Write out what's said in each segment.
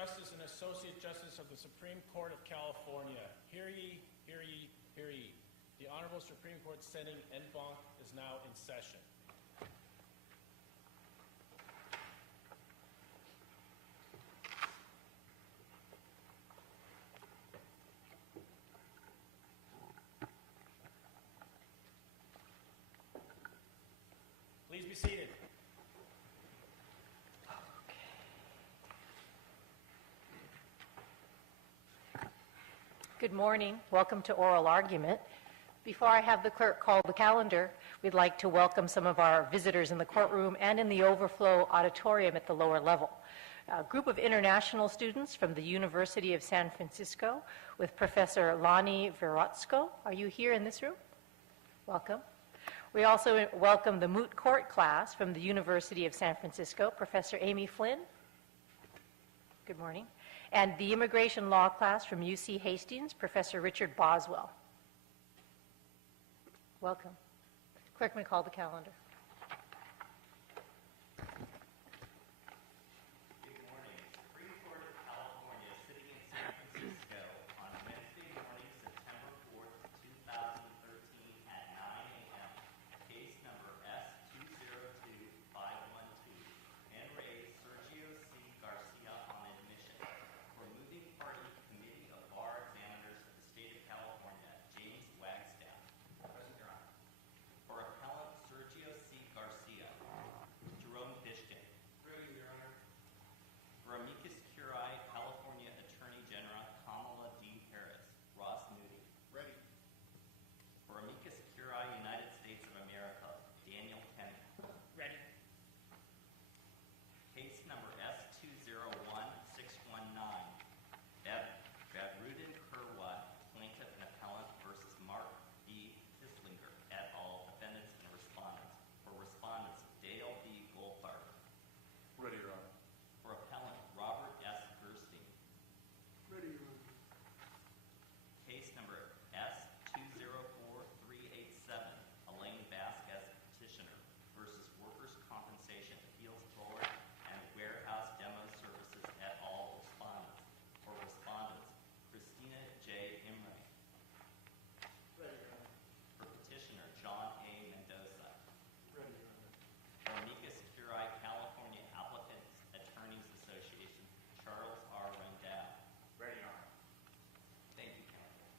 Justice and Associate Justice of the Supreme Court of California. Hear ye, hear ye, hear ye. The Honorable Supreme Court sitting en banc is now in session. Please be seated. Good morning. Welcome to oral argument. Before I have the clerk call the calendar, we'd like to welcome some of our visitors in the courtroom and in the overflow auditorium at the lower level. A group of international students from the University of San Francisco with Professor Lani Verotsko. Are you here in this room? Welcome. We also welcome the Moot Court class from the University of San Francisco, Professor Amy Flynn. Good morning. And the Immigration Law class from UC Hastings, Professor Richard Boswell. Welcome. Clerk may call the calendar. Good morning. Supreme Court of California sitting in San Francisco on Wednesday morning, September 4th, 2013 at 9 a.m. Case number S202512. And raised Serhio C. Garcia on admission. For moving party, Committee of Bar Examiners of the State of California, James Wagstaff. Present, Your Honor. For appellant, Serhio C. Garcia, Jerome Bishkin. Present, Your Honor. For amicus curiae, California Attorney General Kamala D. Harris, Ross Moody. Ready. For amicus curiae, United States of America, Daniel Kenny. Ready. Case number S201619. Badrudin Kurwat, plaintiff and appellant versus Mark B. Hislinger, et al., defendants and respondents. For respondents, Dale B. Goldfarb. Ready, Your Honor. For appellant, Robert S. Gerstein. Ready, Your Honor. Case number S204387, Elaine Vasquez, petitioner, versus Workers' Compensation Appeals Board and Warehouse Demo Services, et al., respondents. For respondents, Christina J. Imre. Ready, Your Honor. For petitioner, John A. Mendoza. Ready, Your Honor. For amicus curiae, California Applicants Attorneys Association, Charles R. Rendell. Ready, Your Honor. Thank you, counsel.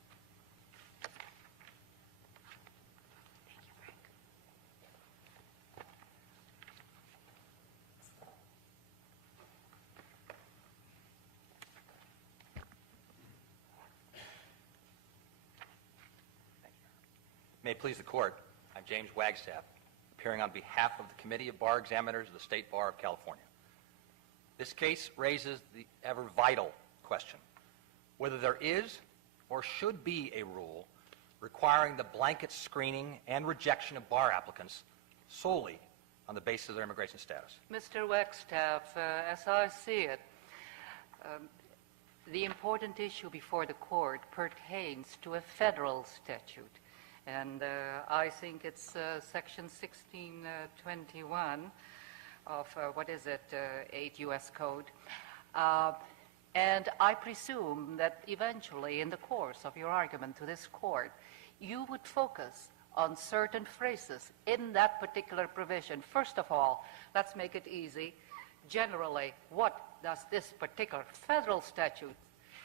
May it please the Court, I'm James Wagstaff, appearing on behalf of the Committee of Bar Examiners of the State Bar of California. This case raises the ever vital question whether there is or should be a rule requiring the blanket screening and rejection of bar applicants solely on the basis of their immigration status. Mr. Wagstaff, as I see it, the important issue before the court pertains to a federal statute. And I think it's Section 1621 of, 8 U.S. Code. And I presume that eventually in the course of your argument to this court, you would focus on certain phrases in that particular provision. First of all, let's make it easy. Generally, what does this particular federal statute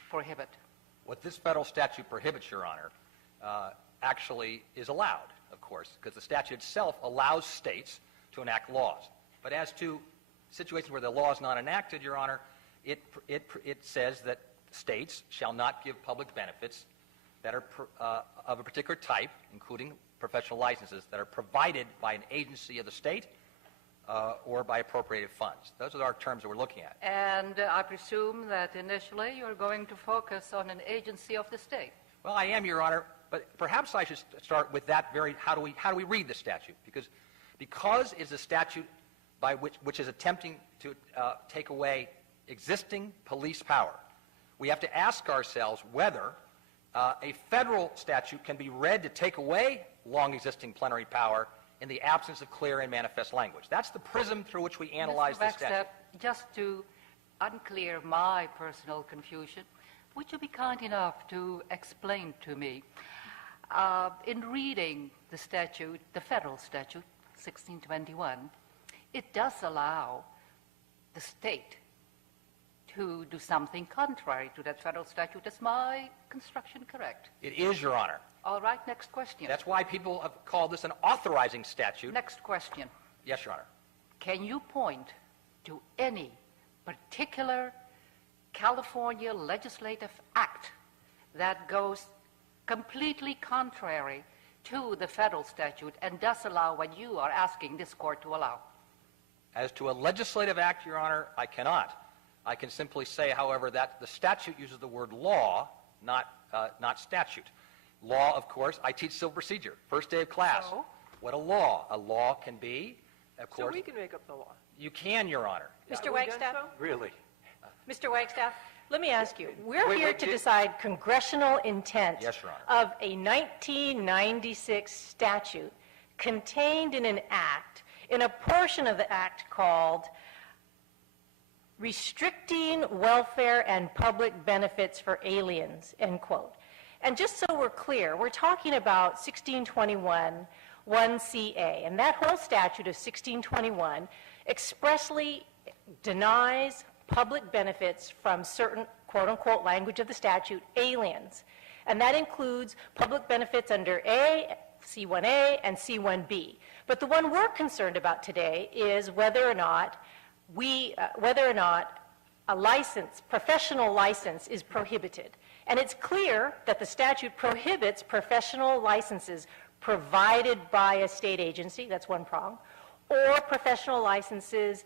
prohibit? What this federal statute prohibits, Your Honor, actually is allowed, of course, because the statute itself allows states to enact laws. But as to situations where the law is not enacted, Your Honor, it says that states shall not give public benefits that are of a particular type, including professional licenses, that are provided by an agency of the state or by appropriated funds. Those are our terms that we're looking at. And I presume that initially you're going to focus on an agency of the state. Well, I am, Your Honor, but perhaps I should start with that very, how do we read the statute? Because it's a statute by which is attempting to take away existing police power. We have to ask ourselves whether a federal statute can be read to take away long-existing plenary power in the absence of clear and manifest language. That's the prism through which we analyze the statute. Just to unclear my personal confusion, would you be kind enough to explain to me, in reading the statute, the federal statute, 1621, it does allow the state to do something contrary to that federal statute. Is my construction correct? It is, Your Honor. All right, next question. That's why people have called this an authorizing statute. Next question. Yes, Your Honor. Can you point to any particular California legislative act that goes completely contrary to the federal statute and does allow what you are asking this court to allow? As to a legislative act, Your Honor, I cannot. I can simply say, however, that the statute uses the word law, not statute. Law, of course, I teach civil procedure, first day of class. So? What a law can be, of course. So we can make up the law. You can, Your Honor. Mr. Have we done Wagstaff? so? Really? Mr. Wagstaff, let me ask you. We're Wait, here wait, to did- decide congressional intent Yes, Your Honor. of a 1996 statute contained in an act, in a portion of the act called Restricting Welfare and Public Benefits for Aliens, end quote. And just so we're clear, we're talking about 1621 1CA, and that whole statute of 1621 expressly denies public benefits from certain quote-unquote language of the statute, aliens. And that includes public benefits under A, C1A, and C1B. But the one we're concerned about today is whether or not a license, professional license, is prohibited. And it's clear that the statute prohibits professional licenses provided by a state agency, that's one prong, or professional licenses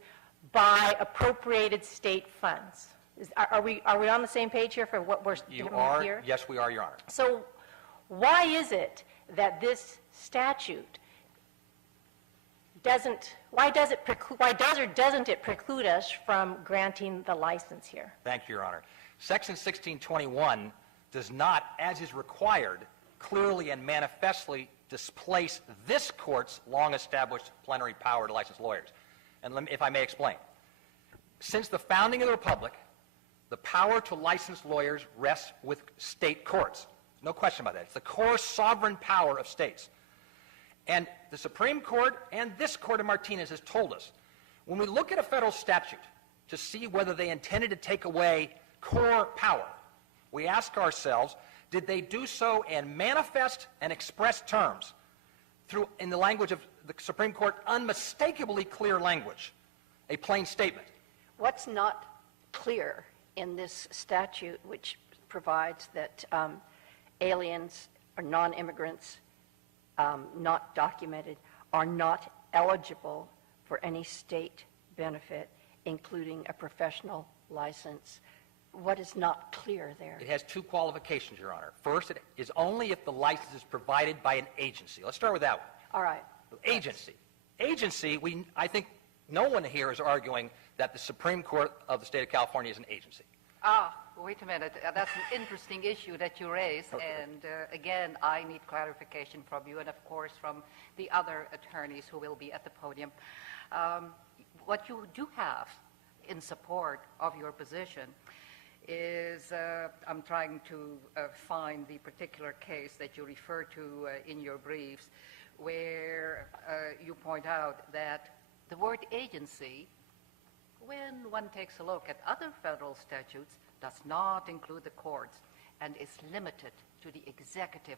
by appropriated state funds. Are we on the same page here for what we're You doing are? here? Yes, we are, Your Honor. So why is it that this statute doesn't it preclude us from granting the license here? Thank you, Your Honor. Section 1621 does not, as is required, clearly and manifestly displace this court's long-established plenary power to license lawyers. And if I may explain. Since the founding of the Republic, the power to license lawyers rests with state courts. No question about that. It's the core sovereign power of states. And the Supreme Court and this court of Martinez has told us, when we look at a federal statute to see whether they intended to take away core power, we ask ourselves, did they do so in manifest and express terms through, in the language of the Supreme Court, unmistakably clear language, a plain statement? What's not clear in this statute, which provides that aliens or non-immigrants not documented are not eligible for any state benefit, including a professional license? What is not clear there? It has two qualifications, Your Honor. First, it is only if the license is provided by an agency. Let's start with that one. All right. Agency. Agency, I think no one here is arguing that the Supreme Court of the state of California is an agency. Wait a minute. That's an interesting issue that you raise, and again, I need clarification from you and, of course, from the other attorneys who will be at the podium. What you do have in support of your position is, I'm trying to find the particular case that you refer to in your briefs, where you point out that the word agency, when one takes a look at other federal statutes, does not include the courts and is limited to the executive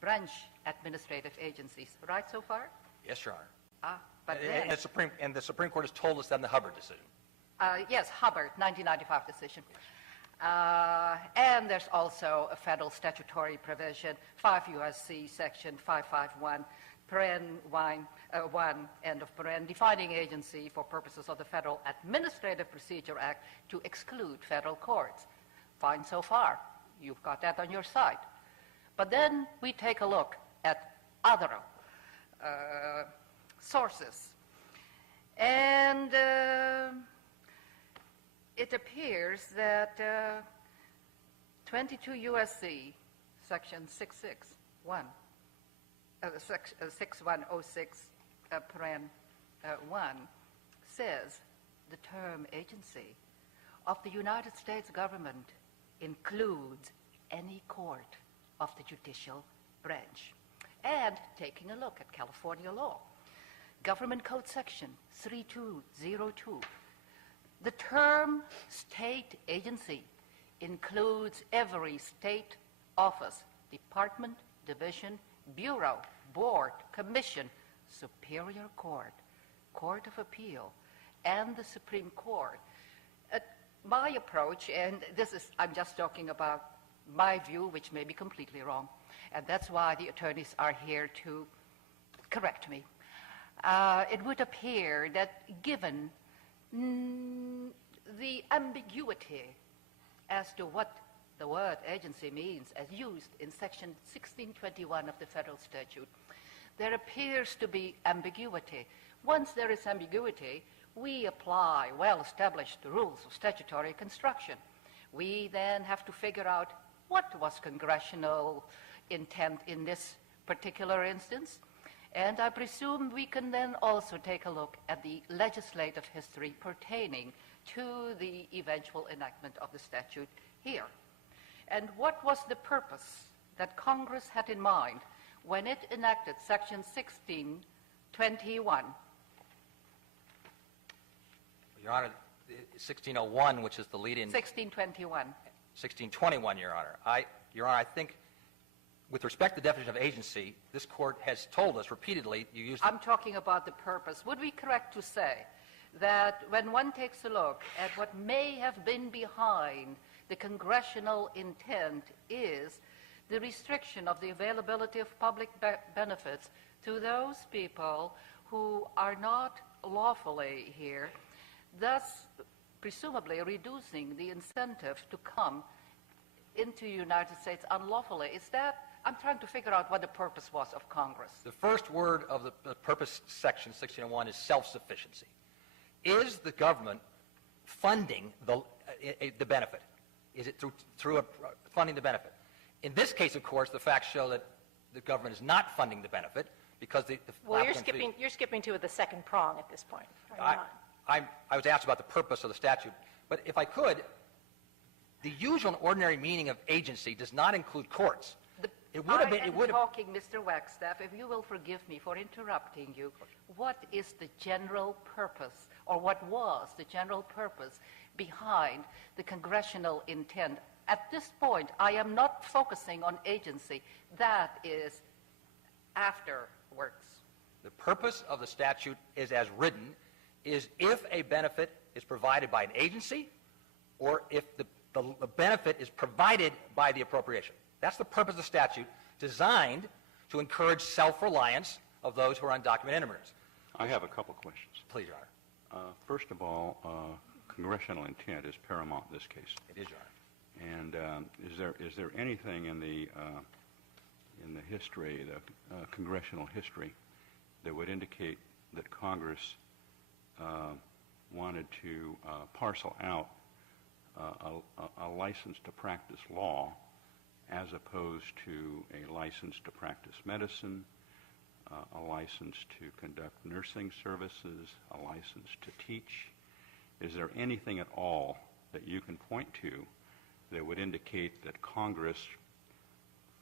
branch administrative agencies. Right so far? Yes, Your Honor. But And the Supreme Court has told us that in the Hubbard decision. yes, Hubbard, 1995 decision. And there's also a federal statutory provision, 5 U.S.C. section 551, paren 1, end of paren, defining agency for purposes of the Federal Administrative Procedure Act to exclude federal courts. Fine so far. You've got that on your side. But then we take a look at other sources. And it appears that 22 U.S.C. section 661, 6106, paren 1, says the term agency of the United States government includes any court of the judicial branch. And taking a look at California law, Government Code Section 3202, the term state agency includes every state office, department, division, bureau, board, commission, superior court, court of appeal, and the Supreme Court. My approach, and this is, I'm just talking about my view, which may be completely wrong, and that's why the attorneys are here to correct me. It would appear that given the ambiguity as to what the word agency means as used in section 1621 of the federal statute, there appears to be ambiguity. Once there is ambiguity, we apply well-established rules of statutory construction. We then have to figure out what was congressional intent in this particular instance. And I presume we can then also take a look at the legislative history pertaining to the eventual enactment of the statute here. And what was the purpose that Congress had in mind when it enacted Section 1621? Your Honor, 1601, which is the lead-in... 1621. 1621, Your Honor. Your Honor, I think with respect to the definition of agency, this court has told us repeatedly you use... I'm talking about the purpose. Would we correct to say that when one takes a look at what may have been behind the congressional intent is the restriction of the availability of public benefits to those people who are not lawfully here, thus presumably reducing the incentive to come into the United States unlawfully? Is that... I'm trying to figure out what the purpose was of Congress. The first word of the purpose section 1601 is self-sufficiency. Is the government funding the benefit? Is it through funding the benefit? In this case, of course, the facts show that the government is not funding the benefit because the Well, you're skipping to the second prong at this point. I was asked about the purpose of the statute, but if I could, the usual and ordinary meaning of agency does not include courts. Talking, Mr. Wagstaff, if you will forgive me for interrupting you, what is the general purpose, or what was the general purpose behind the congressional intent? At this point, I am not focusing on agency. That is afterwards. The purpose of the statute is as written, is if a benefit is provided by an agency or if the benefit is provided by the appropriation. That's the purpose of the statute, designed to encourage self-reliance of those who are undocumented immigrants. I have a couple questions. Please, Your Honor. First of all, congressional intent is paramount in this case. It is, Your Honor. And is there anything in the history, the congressional history, that would indicate that Congress wanted to parcel out a license to practice law as opposed to a license to practice medicine, a license to conduct nursing services, a license to teach? Is there anything at all that you can point to that would indicate that Congress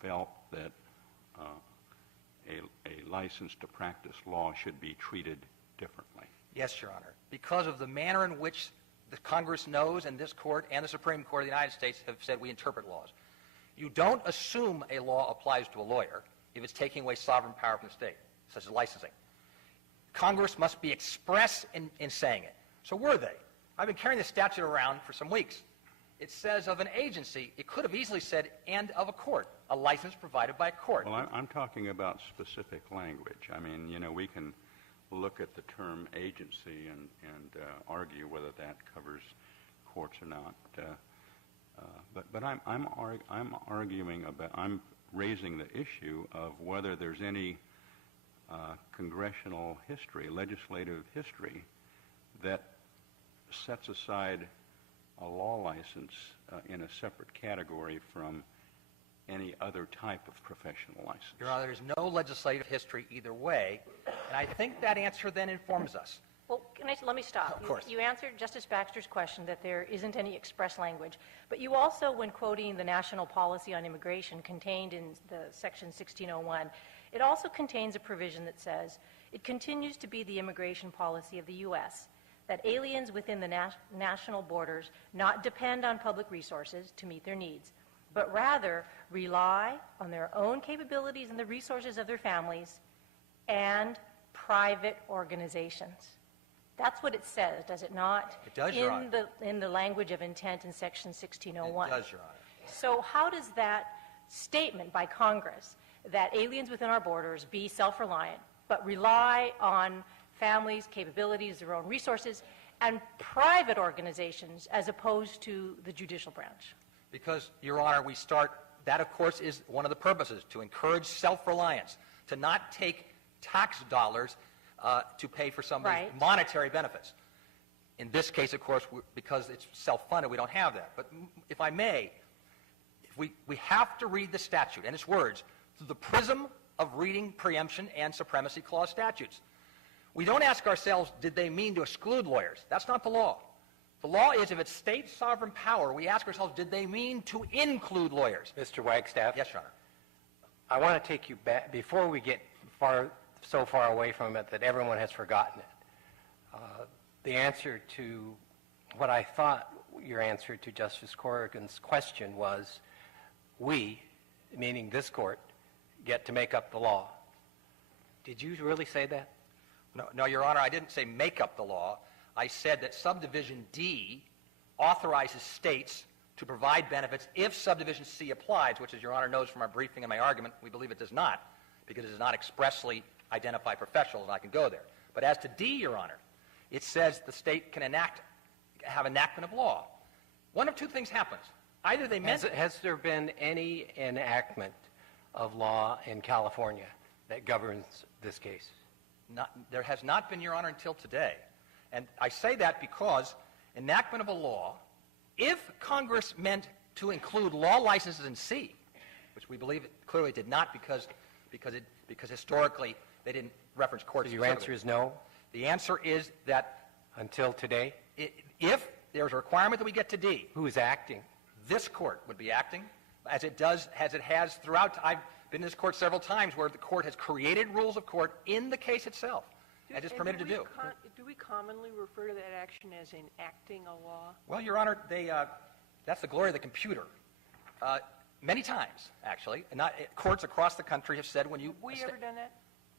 felt that a license to practice law should be treated differently? Yes, Your Honor. Because of the manner in which the Congress knows, and this Court and the Supreme Court of the United States have said we interpret laws. You don't assume a law applies to a lawyer if it's taking away sovereign power from the state, such as licensing. Congress must be express in saying it. So were they? I've been carrying this statute around for some weeks. It says of an agency, it could have easily said, and of a court, a license provided by a court. Well, I'm talking about specific language. I mean, you know, we can look at the term agency and argue whether that covers courts or not. But I'm raising the issue of whether there's any congressional history, legislative history, that sets aside a law license in a separate category from any other type of professional license. Your Honor, there's no legislative history either way, and I think that answer then informs us. Well, let me stop. Of course. You answered Justice Baxter's question that there isn't any express language, but you also, when quoting the national policy on immigration contained in the section 1601, it also contains a provision that says, it continues to be the immigration policy of the U.S. that aliens within the national borders not depend on public resources to meet their needs, but rather rely on their own capabilities and the resources of their families and private organizations. That's what it says, does it not? It does, Your Honor. In the language of intent in section 1601. It does, Your Honor. So how does that statement by Congress that aliens within our borders be self-reliant, but rely on families, capabilities, their own resources, and private organizations as opposed to the judicial branch? Because, Your Honor, that of course is one of the purposes, to encourage self-reliance, to not take tax dollars to pay for somebody's monetary benefits. In this case, of course, because it's self-funded, we don't have that. But if I may, we have to read the statute and its words through the prism of reading preemption and supremacy clause statutes. We don't ask ourselves, did they mean to exclude lawyers? That's not the law. The law is, if it's state sovereign power, we ask ourselves, did they mean to include lawyers? Mr. Wagstaff? Yes, Your Honor. I want to take you back, before we get so far away from it that everyone has forgotten it. The answer to what I thought your answer to Justice Corrigan's question was, we, meaning this court, get to make up the law. Did you really say that? No, Your Honor, I didn't say make up the law. I said that subdivision D authorizes states to provide benefits if subdivision C applies, which, as Your Honor knows from our briefing and my argument, we believe it does not, because it does not expressly identify professionals, and I can go there. But as to D, Your Honor, it says the state can have enactment of law. One of two things happens. Either they meant... Has there been any enactment of law in California that governs this case? There has not been, Your Honor, until today. And I say that because enactment of a law, if Congress meant to include law licenses in C, which we believe it clearly did not because historically they didn't reference courts. So your answer is no? The answer is that... Until today? If there's a requirement that we get to D... Who is acting? This court would be acting, as it has throughout. I've been in this court several times where the court has created rules of court in the case itself, and is permitted to do. Do we commonly refer to that action as enacting a law? Well, Your Honor, that's the glory of the computer. Many times, actually. Courts across the country have said when you... Have we ever done that?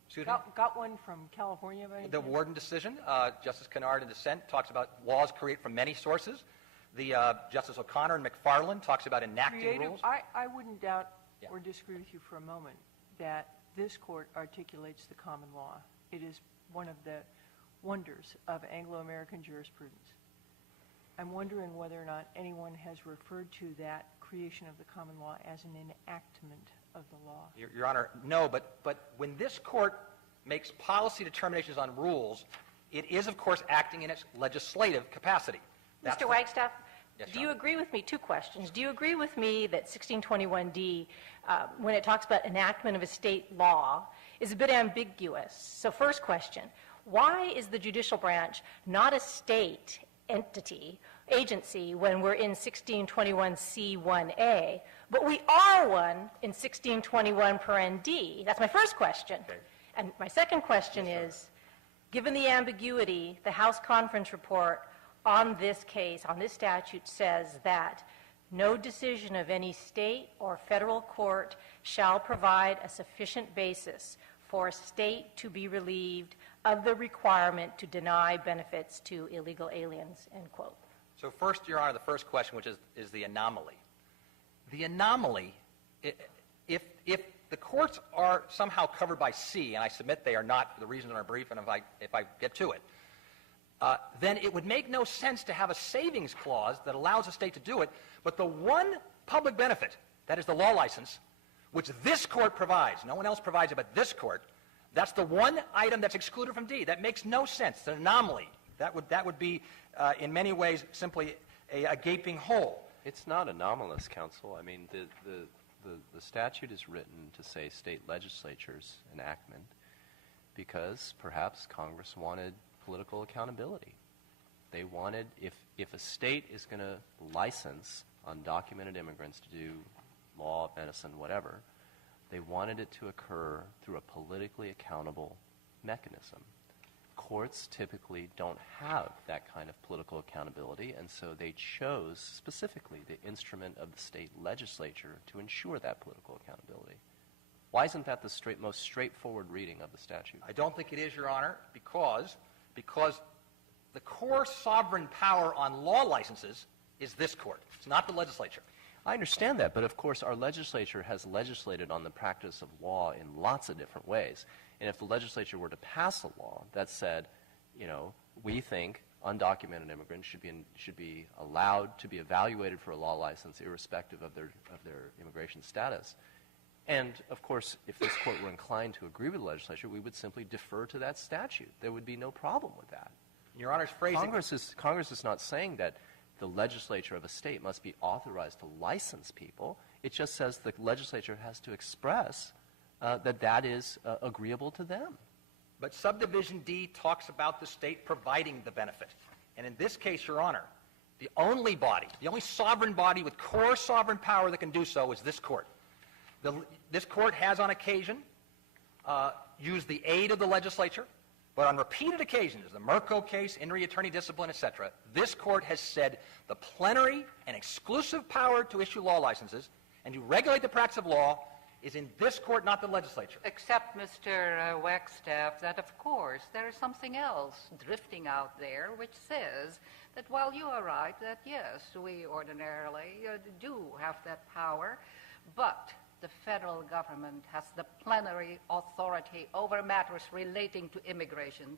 Excuse me? Got one from California by any The chance? Warden decision, Justice Kennard in dissent, talks about laws created from many sources. The Justice O'Connor and McFarland talks about enacting rules. I wouldn't doubt or disagree with you for a moment that this court articulates the common law. It is one of the wonders of Anglo-American jurisprudence. I'm wondering whether or not anyone has referred to that creation of the common law as an enactment of the law. Your Honor, no, but when this court makes policy determinations on rules, it is, of course, acting in its legislative capacity. Mr. Wagstaff, Yes, do you agree with me? Two questions. Do you agree with me that 1621D, when it talks about enactment of a state law, is a bit ambiguous? So first question, why is the judicial branch not a state agency, when we're in 1621C1A, but we are one in 1621 That's my first question. Okay. And my second question is, given the ambiguity, the House Conference report on this case, on this statute, says that no decision of any state or federal court shall provide a sufficient basis for a state to be relieved of the requirement to deny benefits to illegal aliens, end quote. So first, Your Honor, the first question, which is the anomaly. The anomaly, if the courts are somehow covered by C, and I submit they are not for the reasons in our brief, and if I get to it, then it would make no sense to have a savings clause that allows a state to do it, but the one public benefit, that is the law license, which this court provides, no one else provides it but this court, that's the one item that's excluded from D. That makes no sense. It's an anomaly. That would be, in many ways, simply a gaping hole. It's not anomalous, counsel. I mean, the statute is written to say state legislatures enactment because perhaps Congress wanted political accountability. They wanted, if a state is going to license undocumented immigrants to do law, medicine, whatever, they wanted it to occur through a politically accountable mechanism. Courts typically don't have that kind of political accountability, and so they chose specifically the instrument of the state legislature to ensure that political accountability. Why isn't that the most straightforward reading of the statute? I don't think it is, Your Honor, because the core sovereign power on law licenses is this court. It's not the legislature. I understand that, but of course our legislature has legislated on the practice of law in lots of different ways. And if the legislature were to pass a law that said, you know, we think undocumented immigrants should be allowed to be evaluated for a law license irrespective of their immigration status, and of course if this court were inclined to agree with the legislature, we would simply defer to that statute. There would be no problem with that. Your Honor's phrasing... Congress is not saying that the legislature of a state must be authorized to license people. It just says the legislature has to express that is agreeable to them. But subdivision D talks about the state providing the benefit. And in this case, Your Honor, the only sovereign body with core sovereign power that can do so is this court. This court has on occasion used the aid of the legislature, but on repeated occasions, the Merco case, In re attorney discipline, etc., this court has said the plenary and exclusive power to issue law licenses and to regulate the practice of law is in this court, not the legislature. Except, Mr. Wagstaff, that of course there is something else drifting out there which says that while you are right that yes, we ordinarily do have that power, but the federal government has the plenary authority over matters relating to immigrations.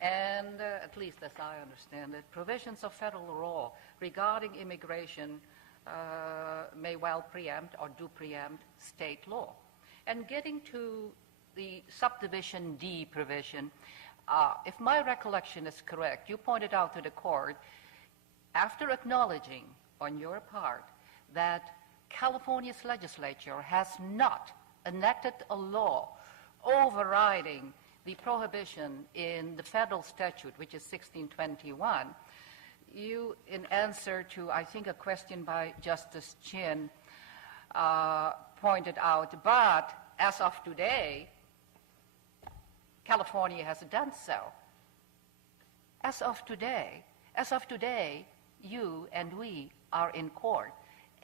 And at least as I understand it, provisions of federal law regarding immigration may well preempt or do preempt state law. And getting to the subdivision D provision, if my recollection is correct, you pointed out to the court, after acknowledging on your part that California's legislature has not enacted a law overriding the prohibition in the federal statute, which is 1621, you, in answer to, I think, a question by Justice Chin, pointed out, but as of today, California has done so. As of today, you and we are in court.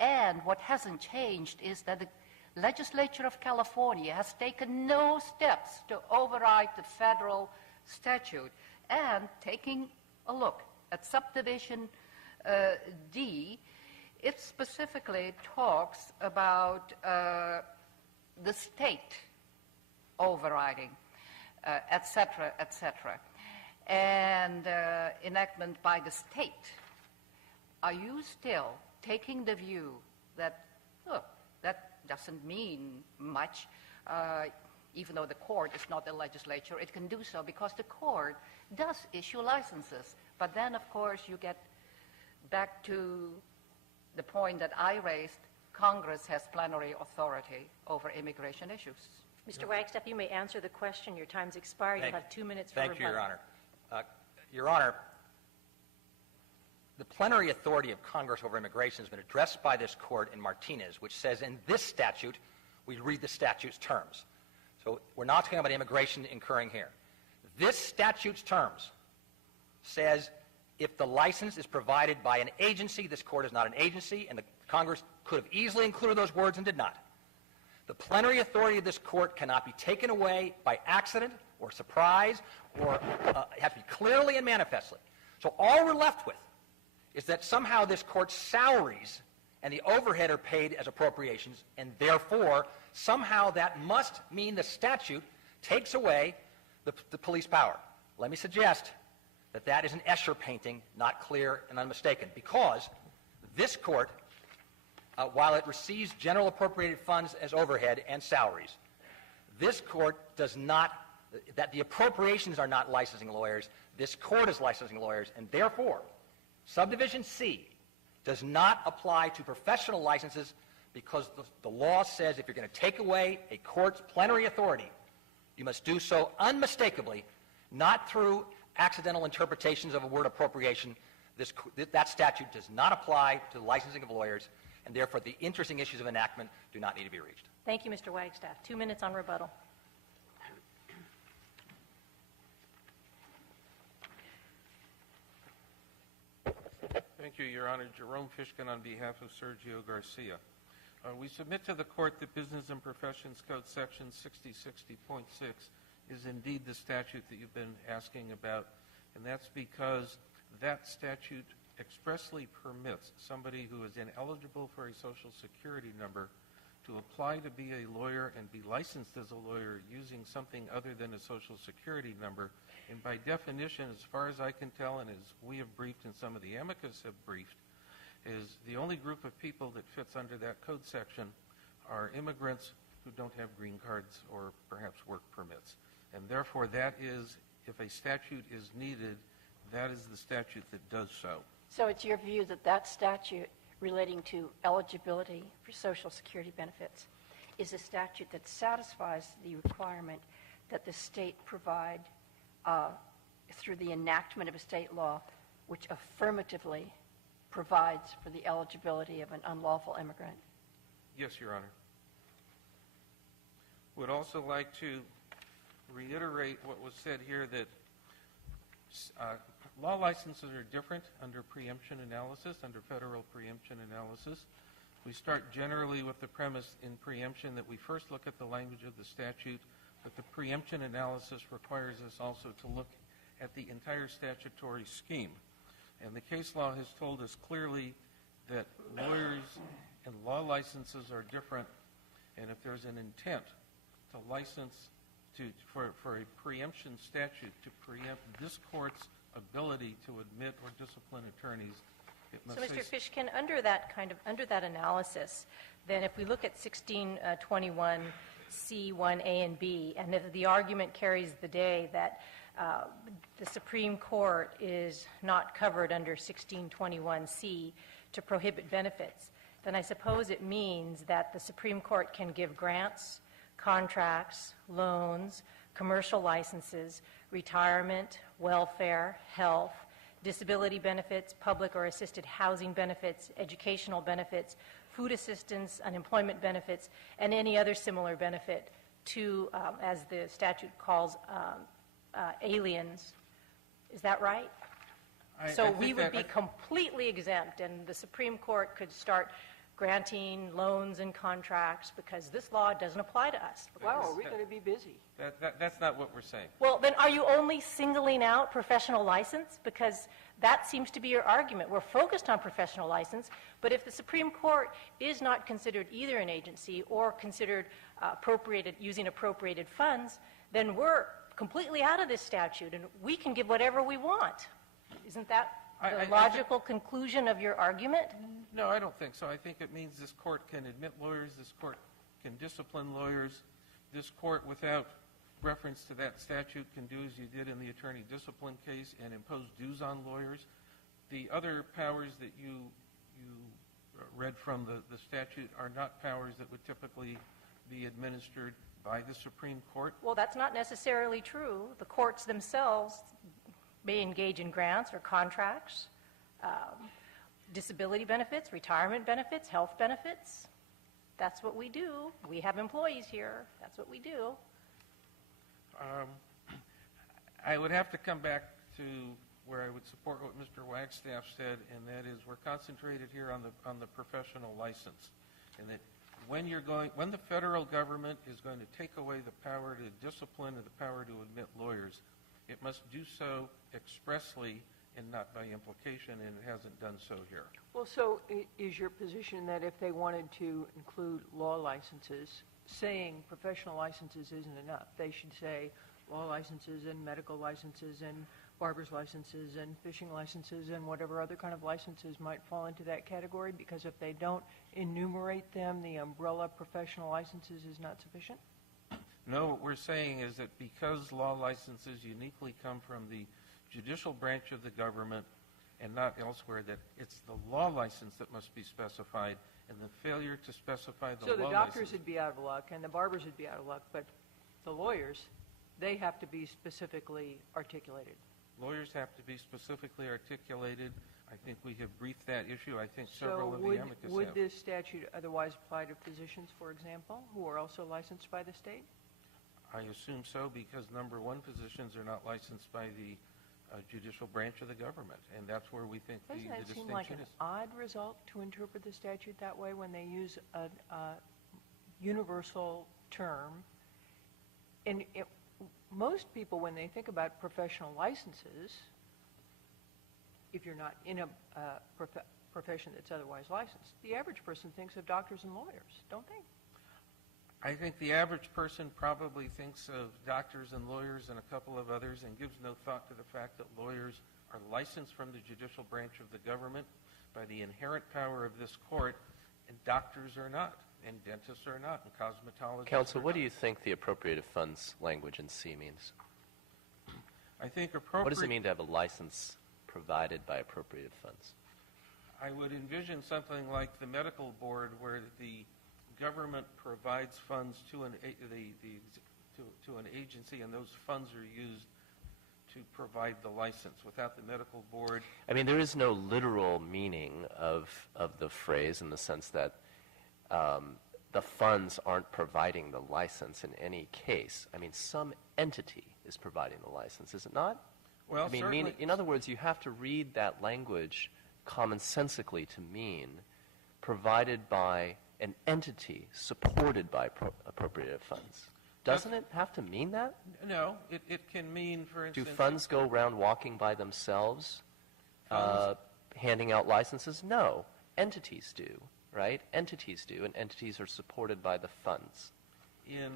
And what hasn't changed is that the legislature of California has taken no steps to override the federal statute. And taking a look at subdivision D, it specifically talks about the state overriding, et cetera, and enactment by the state. Are you still taking the view that, look, that doesn't mean much, even though the court is not the legislature, it can do so because the court does issue licenses. But then, of course, you get back to the point that I raised, Congress has plenary authority over immigration issues. Mr. Wagstaff, you may answer the question. Your time's expired. You'll have 2 minutes for rebuttal. Thank you, Your Honor. Your Honor, the plenary authority of Congress over immigration has been addressed by this court in Martinez, which says in this statute, we read the statute's terms. So we're not talking about immigration incurring here. This statute's terms says if the license is provided by an agency, this court is not an agency, and the Congress could have easily included those words and did not. The plenary authority of this court cannot be taken away by accident or surprise, or it has to be clearly and manifestly. So all we're left with is that somehow this court's salaries and the overhead are paid as appropriations, and therefore somehow that must mean the statute takes away the police power. Let me suggest that that is an Escher painting, not clear and unmistaken, because this court, while it receives general appropriated funds as overhead and salaries, this court does not, that the appropriations are not licensing lawyers, this court is licensing lawyers, and therefore subdivision C does not apply to professional licenses because the law says if you're going to take away a court's plenary authority, you must do so unmistakably, not through accidental interpretations of a word appropriation, that statute does not apply to the licensing of lawyers, and therefore the interesting issues of enactment do not need to be reached. Thank you, Mr. Wagstaff. 2 minutes on rebuttal. Thank you, Your Honor. Jerome Fishkin on behalf of Serhio Garcia. We submit to the court that Business and Professions Code Section 6060.6 is indeed the statute that you've been asking about, and that's because that statute expressly permits somebody who is ineligible for a Social Security number to apply to be a lawyer and be licensed as a lawyer using something other than a Social Security number. And by definition, as far as I can tell, and as we have briefed and some of the amicus have briefed, is the only group of people that fits under that code section are immigrants who don't have green cards or perhaps work permits. And therefore, that is, if a statute is needed, that is the statute that does so. So it's your view that that statute relating to eligibility for Social Security benefits is a statute that satisfies the requirement that the state provide through the enactment of a state law which affirmatively provides for the eligibility of an unlawful immigrant? Yes, Your Honor. Would also like to reiterate what was said here, that law licenses are different under preemption analysis, under federal preemption analysis. We start generally with the premise in preemption that we first look at the language of the statute, but the preemption analysis requires us also to look at the entire statutory scheme. And the case law has told us clearly that lawyers and law licenses are different, and if there's an intent to license for a preemption statute to preempt this court's ability to admit or discipline attorneys, it must So, Mr. Fishkin, under that analysis, then if we look at 1621C1A and B, and if the argument carries the day that the Supreme Court is not covered under 1621C to prohibit benefits, then I suppose it means that the Supreme Court can give grants, contracts, loans, commercial licenses, retirement, welfare, health, disability benefits, public or assisted housing benefits, educational benefits, food assistance, unemployment benefits, and any other similar benefit to, as the statute calls, aliens. Is that right? So we would be completely exempt, and the Supreme Court could start granting loans and contracts because this law doesn't apply to us. Wow, are we going to be busy? That's not what we're saying. Well, then are you only singling out professional license? Because that seems to be your argument. We're focused on professional license, but if the Supreme Court is not considered either an agency or considered using appropriated funds, then we're completely out of this statute, and we can give whatever we want. Isn't that the logical conclusion of your argument? No, I don't think so. I think it means this court can admit lawyers, this court can discipline lawyers, this court, without reference to that statute, can do as you did in the attorney discipline case and impose dues on lawyers. The other powers that you read from the statute are not powers that would typically be administered by the Supreme Court. Well, that's not necessarily true. The courts themselves may engage in grants or contracts, disability benefits, retirement benefits, health benefits. That's what we do. We have employees here. That's what we do. I would have to come back to where I would support what Mr. Wagstaff said, and that is we're concentrated here on the professional license, and that when the federal government is going to take away the power to discipline and the power to admit lawyers, it must do so expressly and not by implication, and it hasn't done so here. Well, so is your position that if they wanted to include law licenses, saying professional licenses isn't enough, they should say law licenses and medical licenses and barber's licenses and fishing licenses and whatever other kind of licenses might fall into that category? Because if they don't enumerate them, the umbrella professional licenses is not sufficient? No, what we're saying is that because law licenses uniquely come from the judicial branch of the government and not elsewhere, that it's the law license that must be specified, and the failure to specify the law license. So the doctors would be out of luck and the barbers would be out of luck, but the lawyers, they have to be specifically articulated. Lawyers have to be specifically articulated. I think we have briefed that issue. I think several of the amicus So would have. this statute otherwise apply to physicians, for example, who are also licensed by the state? I assume so because, number one, physicians are not licensed by the judicial branch of the government, and that's where we think the Doesn't that seem distinction like an is. odd result to interpret the statute that way when they use a universal term? And most people, when they think about professional licenses, if you're not in a profession that's otherwise licensed, the average person thinks of doctors and lawyers, don't they? I think the average person probably thinks of doctors and lawyers and a couple of others and gives no thought to the fact that lawyers are licensed from the judicial branch of the government by the inherent power of this court, and doctors are not, and dentists are not, and cosmetologists Counsel, are what not. do you think the appropriated funds language in C means? I think appropriate... What does it mean to have a license provided by appropriated funds? I would envision something like the medical board where the government provides funds to an agency, and those funds are used to provide the license. Without the medical board... I mean, there is no literal meaning of the phrase in the sense that the funds aren't providing the license in any case. I mean, some entity is providing the license, is it not? Well, I mean, certainly... in other words, you have to read that language commonsensically to mean provided by an entity supported by appropriated funds. Doesn't it have to mean that? No, it can mean, for Do instance... funds go around walking by themselves, Funds- handing out licenses? No. Entities do, right? Entities do, and entities are supported by the funds. In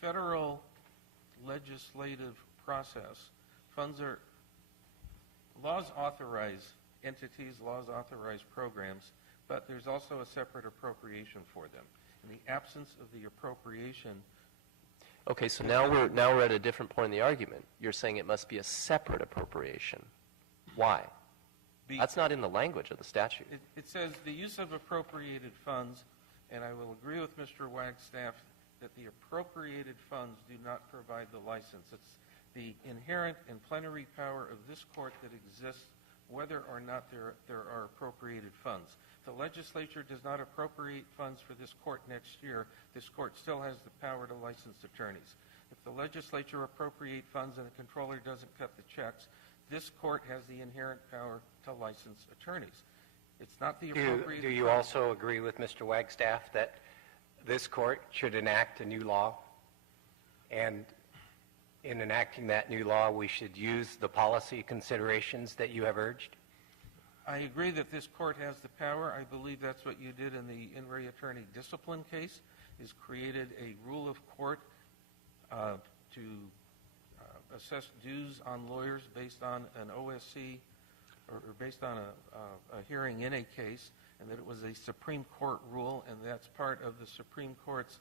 federal legislative process, funds are... Laws authorize entities, laws authorize programs, but there's also a separate appropriation for them. In the absence of the appropriation... Okay, so now we're at a different point in the argument. You're saying it must be a separate appropriation. Why? That's not in the language of the statute. It says the use of appropriated funds, and I will agree with Mr. Wagstaff that the appropriated funds do not provide the license. It's the inherent and plenary power of this court that exists whether or not there are appropriated funds. If the legislature does not appropriate funds for this court next year, this court still has the power to license attorneys. If the legislature appropriate funds and the controller doesn't cut the checks, this court has the inherent power to license attorneys. It's not the appropriated Do you funds. also agree with Mr. Wagstaff that this court should enact a new law? And in enacting that new law, we should use the policy considerations that you have urged? I agree that this court has the power. I believe that's what you did in the In re attorney discipline case, is created a rule of court to assess dues on lawyers based on an OSC or based on a hearing in a case, and that it was a Supreme Court rule, and that's part of the Supreme Court's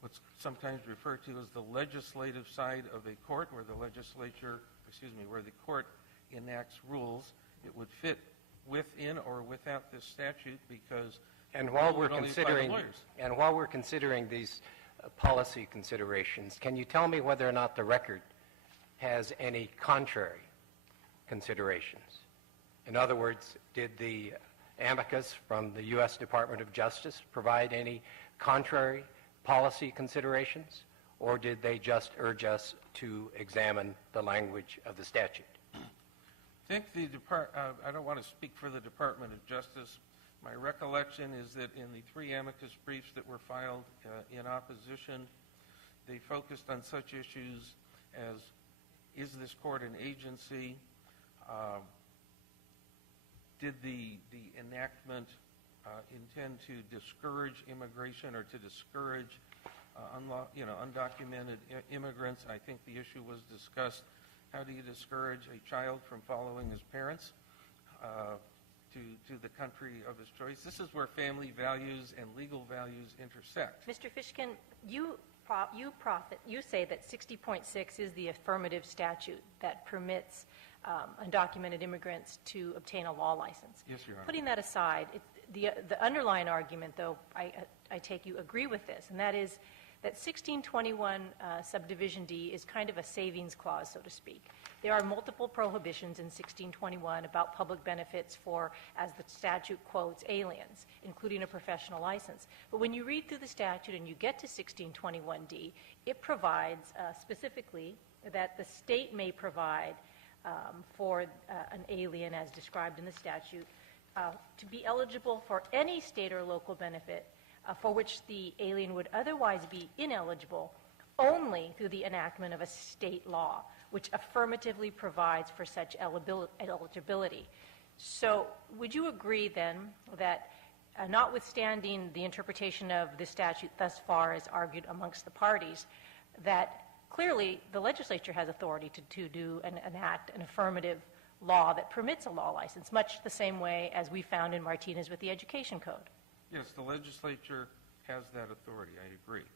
what's sometimes referred to as the legislative side of a court, where the where the court enacts rules. It would fit within or without this statute because And while it we're would only apply to considering lawyers. these policy considerations, can you tell me whether or not the record has any contrary considerations? In other words, did the amicus from the U.S. Department of Justice provide any contrary policy considerations, or did they just urge us to examine the language of the statute? I think I don't want to speak for the Department of Justice. My recollection is that in the three amicus briefs that were filed in opposition, they focused on such issues as, is this court an agency? Did the enactment intend to discourage immigration or to discourage undocumented immigrants? I think the issue was discussed. How do you discourage a child from following his parents to the country of his choice? This is where family values and legal values intersect. Mr. Fishkin, you say that 60.6 is the affirmative statute that permits undocumented immigrants to obtain a law license. Yes, Your Honor. Putting that aside, the underlying argument, though, I take you agree with this, and that is that 1621 subdivision D is kind of a savings clause, so to speak. There are multiple prohibitions in 1621 about public benefits for, as the statute quotes, aliens, including a professional license. But when you read through the statute and you get to 1621D, it provides specifically that the state may provide for an alien, as described in the statute, to be eligible for any state or local benefit for which the alien would otherwise be ineligible only through the enactment of a state law, which affirmatively provides for such eligibility. So would you agree then that notwithstanding the interpretation of the statute thus far as argued amongst the parties, that clearly the legislature has authority to do and enact an affirmative law that permits a law license, much the same way as we found in Martinez with the Education Code? Yes, the legislature has that authority, I agree.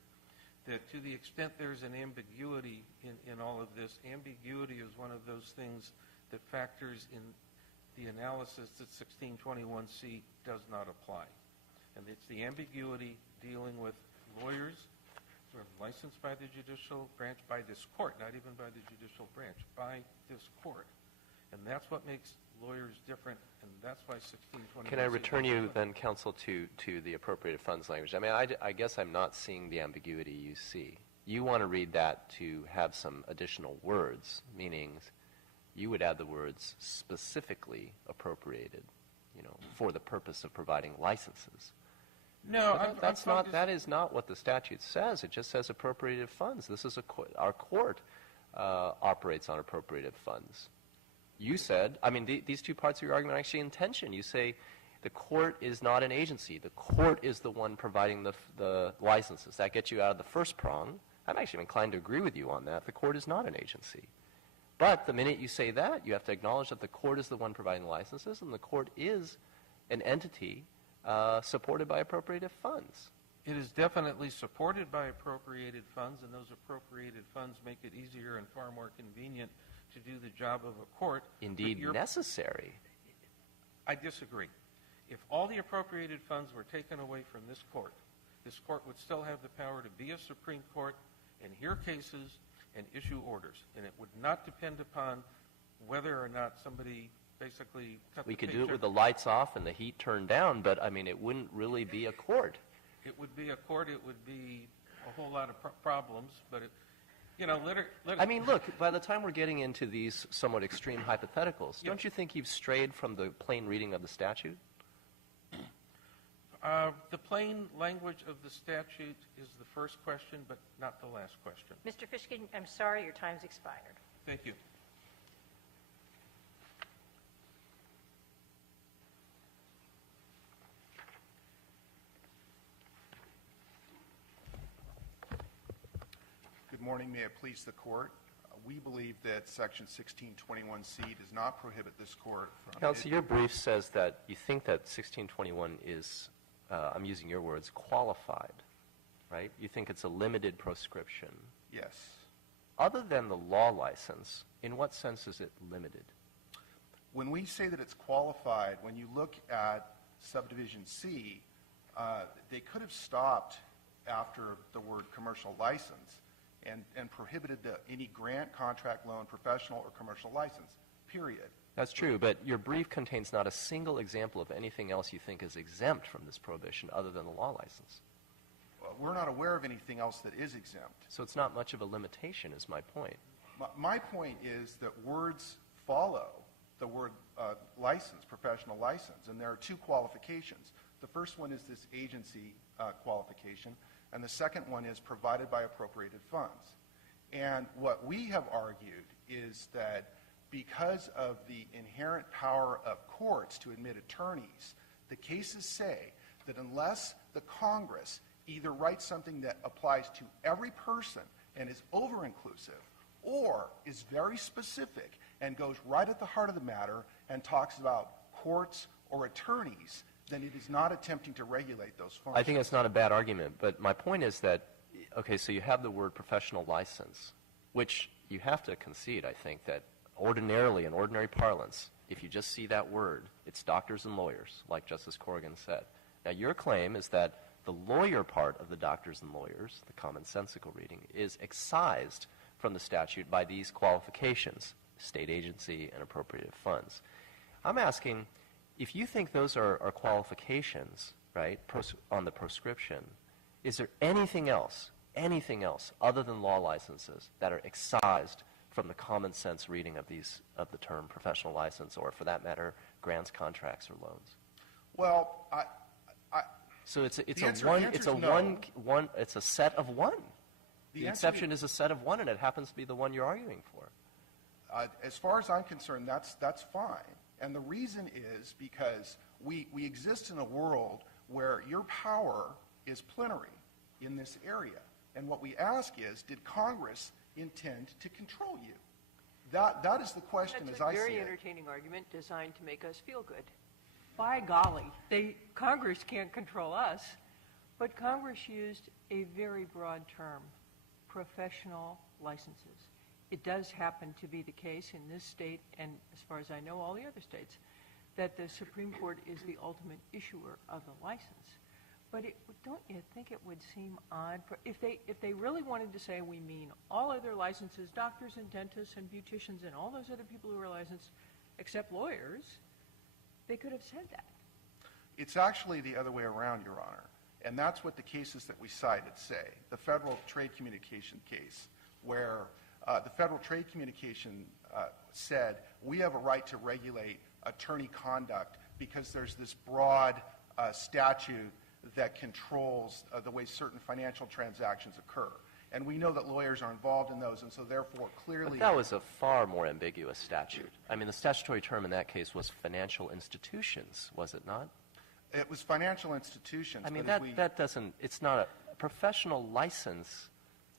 That to the extent there's an ambiguity in all of this, ambiguity is one of those things that factors in the analysis that 1621C does not apply. And it's the ambiguity dealing with lawyers who are licensed by the judicial branch, by this court, not even by the judicial branch, by this court. And that's what makes lawyers different, and that's why 1621. Can I return you then, counsel, to the appropriated funds language? I mean, I guess I'm not seeing the ambiguity you see. You want to read that to have some additional words, meaning you would add the words specifically appropriated, for the purpose of providing licenses. No, that is not what the statute says. It just says appropriated funds. This is our court operates on appropriated funds. You said, I mean, these two parts of your argument are actually in tension. You say the court is not an agency. The court is the one providing the licenses. That gets you out of the first prong. I'm actually inclined to agree with you on that. The court is not an agency. But the minute you say that, you have to acknowledge that the court is the one providing the licenses, and the court is an entity supported by appropriated funds. It is definitely supported by appropriated funds, and those appropriated funds make it easier and far more convenient to do the job of a court. Indeed, necessary. I disagree. If all the appropriated funds were taken away from this court would still have the power to be a Supreme Court and hear cases and issue orders, and it would not depend upon whether or not somebody basically cut We the could picture. do it with the lights off and the heat turned down, but, I mean, it wouldn't really be a court. It would be a court. It would be a whole lot of problems, but I mean, look, by the time we're getting into these somewhat extreme hypotheticals, don't you think you've strayed from the plain reading of the statute? The plain language of the statute is the first question, but not the last question. Mr. Fishkin, I'm sorry, your time's expired. Thank you. Good morning. May it please the court. We believe that Section 1621C does not prohibit this court from... Counsel, your brief says that you think that 1621 is, I'm using your words, qualified, right? You think it's a limited proscription. Yes. Other than the law license, in what sense is it limited? When we say that it's qualified, when you look at Subdivision C, they could have stopped after the word commercial license and prohibited any grant, contract, loan, professional, or commercial license, period. That's true, but your brief contains not a single example of anything else you think is exempt from this prohibition other than the law license. We're not aware of anything else that is exempt. So it's not much of a limitation, is my point. My point is that words follow the word license, professional license, and there are two qualifications. The first one is this agency qualification, and the second one is provided by appropriated funds. And what we have argued is that because of the inherent power of courts to admit attorneys, the cases say that unless the Congress either writes something that applies to every person and is over-inclusive, or is very specific and goes right at the heart of the matter and talks about courts or attorneys, then it is not attempting to regulate those functions. I think it's not a bad argument, but my point is that, okay, so you have the word professional license, which you have to concede, I think, that ordinarily, in ordinary parlance, if you just see that word, it's doctors and lawyers, like Justice Corrigan said. Now, your claim is that the lawyer part of the doctors and lawyers, the commonsensical reading, is excised from the statute by these qualifications, state agency and appropriated funds. I'm asking, if you think those are qualifications, right, on the proscription, is there anything else other than law licenses that are excised from the common sense reading of the term professional license, or for that matter, grants, contracts, or loans? Well, So it's The a answer- one. the It's a answer is no. one. It's a set of one. The answer exception is a set of one, and it happens to be the one you're arguing for. As far as I'm concerned, that's fine. And the reason is because we exist in a world where your power is plenary in this area. And what we ask is, did Congress intend to control you? That is the question as I see That's a very it. entertaining argument designed to make us feel good. By golly, Congress can't control us, but Congress used a very broad term, professional licenses. It does happen to be the case in this state, and as far as I know, all the other states, that the Supreme Court is the ultimate issuer of the license. But don't you think it would seem odd if they really wanted to say we mean all other licenses, doctors and dentists and beauticians and all those other people who are licensed, except lawyers, they could have said that. It's actually the other way around, Your Honor. And that's what the cases that we cited say. The Federal Trade Communication case, where the Federal Trade Communication said we have a right to regulate attorney conduct because there's this broad statute that controls the way certain financial transactions occur. And we know that lawyers are involved in those, and so therefore clearly... But that was a far more ambiguous statute. I mean, the statutory term in that case was financial institutions, was it not? It was financial institutions. I mean, but as we- that doesn't, it's not a professional license,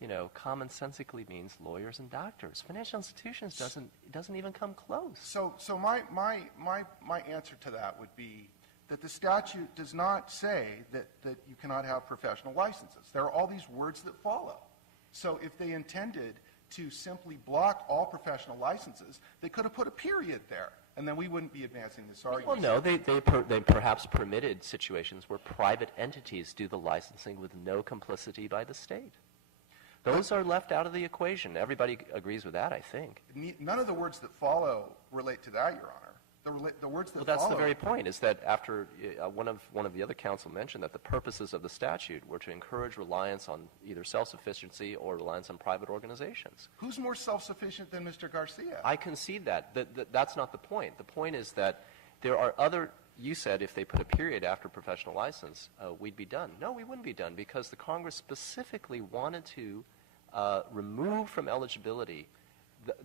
commonsensically means lawyers and doctors. Financial institutions doesn't even come close. So my answer to that would be that the statute does not say that you cannot have professional licenses. There are all these words that follow. So if they intended to simply block all professional licenses, they could have put a period there, and then we wouldn't be advancing this argument. Well, no, they perhaps permitted situations where private entities do the licensing with no complicity by the state. Those are left out of the equation. Everybody agrees with that, I think. None of the words that follow relate to that, Your Honor. The words that Well, that's follow... the very point, is that after one of the other counsel mentioned that the purposes of the statute were to encourage reliance on either self-sufficiency or reliance on private organizations. Who's more self-sufficient than Mr. Garcia? I concede that. That's not the point. The point is that there are other... You said if they put a period after professional license, we'd be done. No, we wouldn't be done, because the Congress specifically wanted to remove from eligibility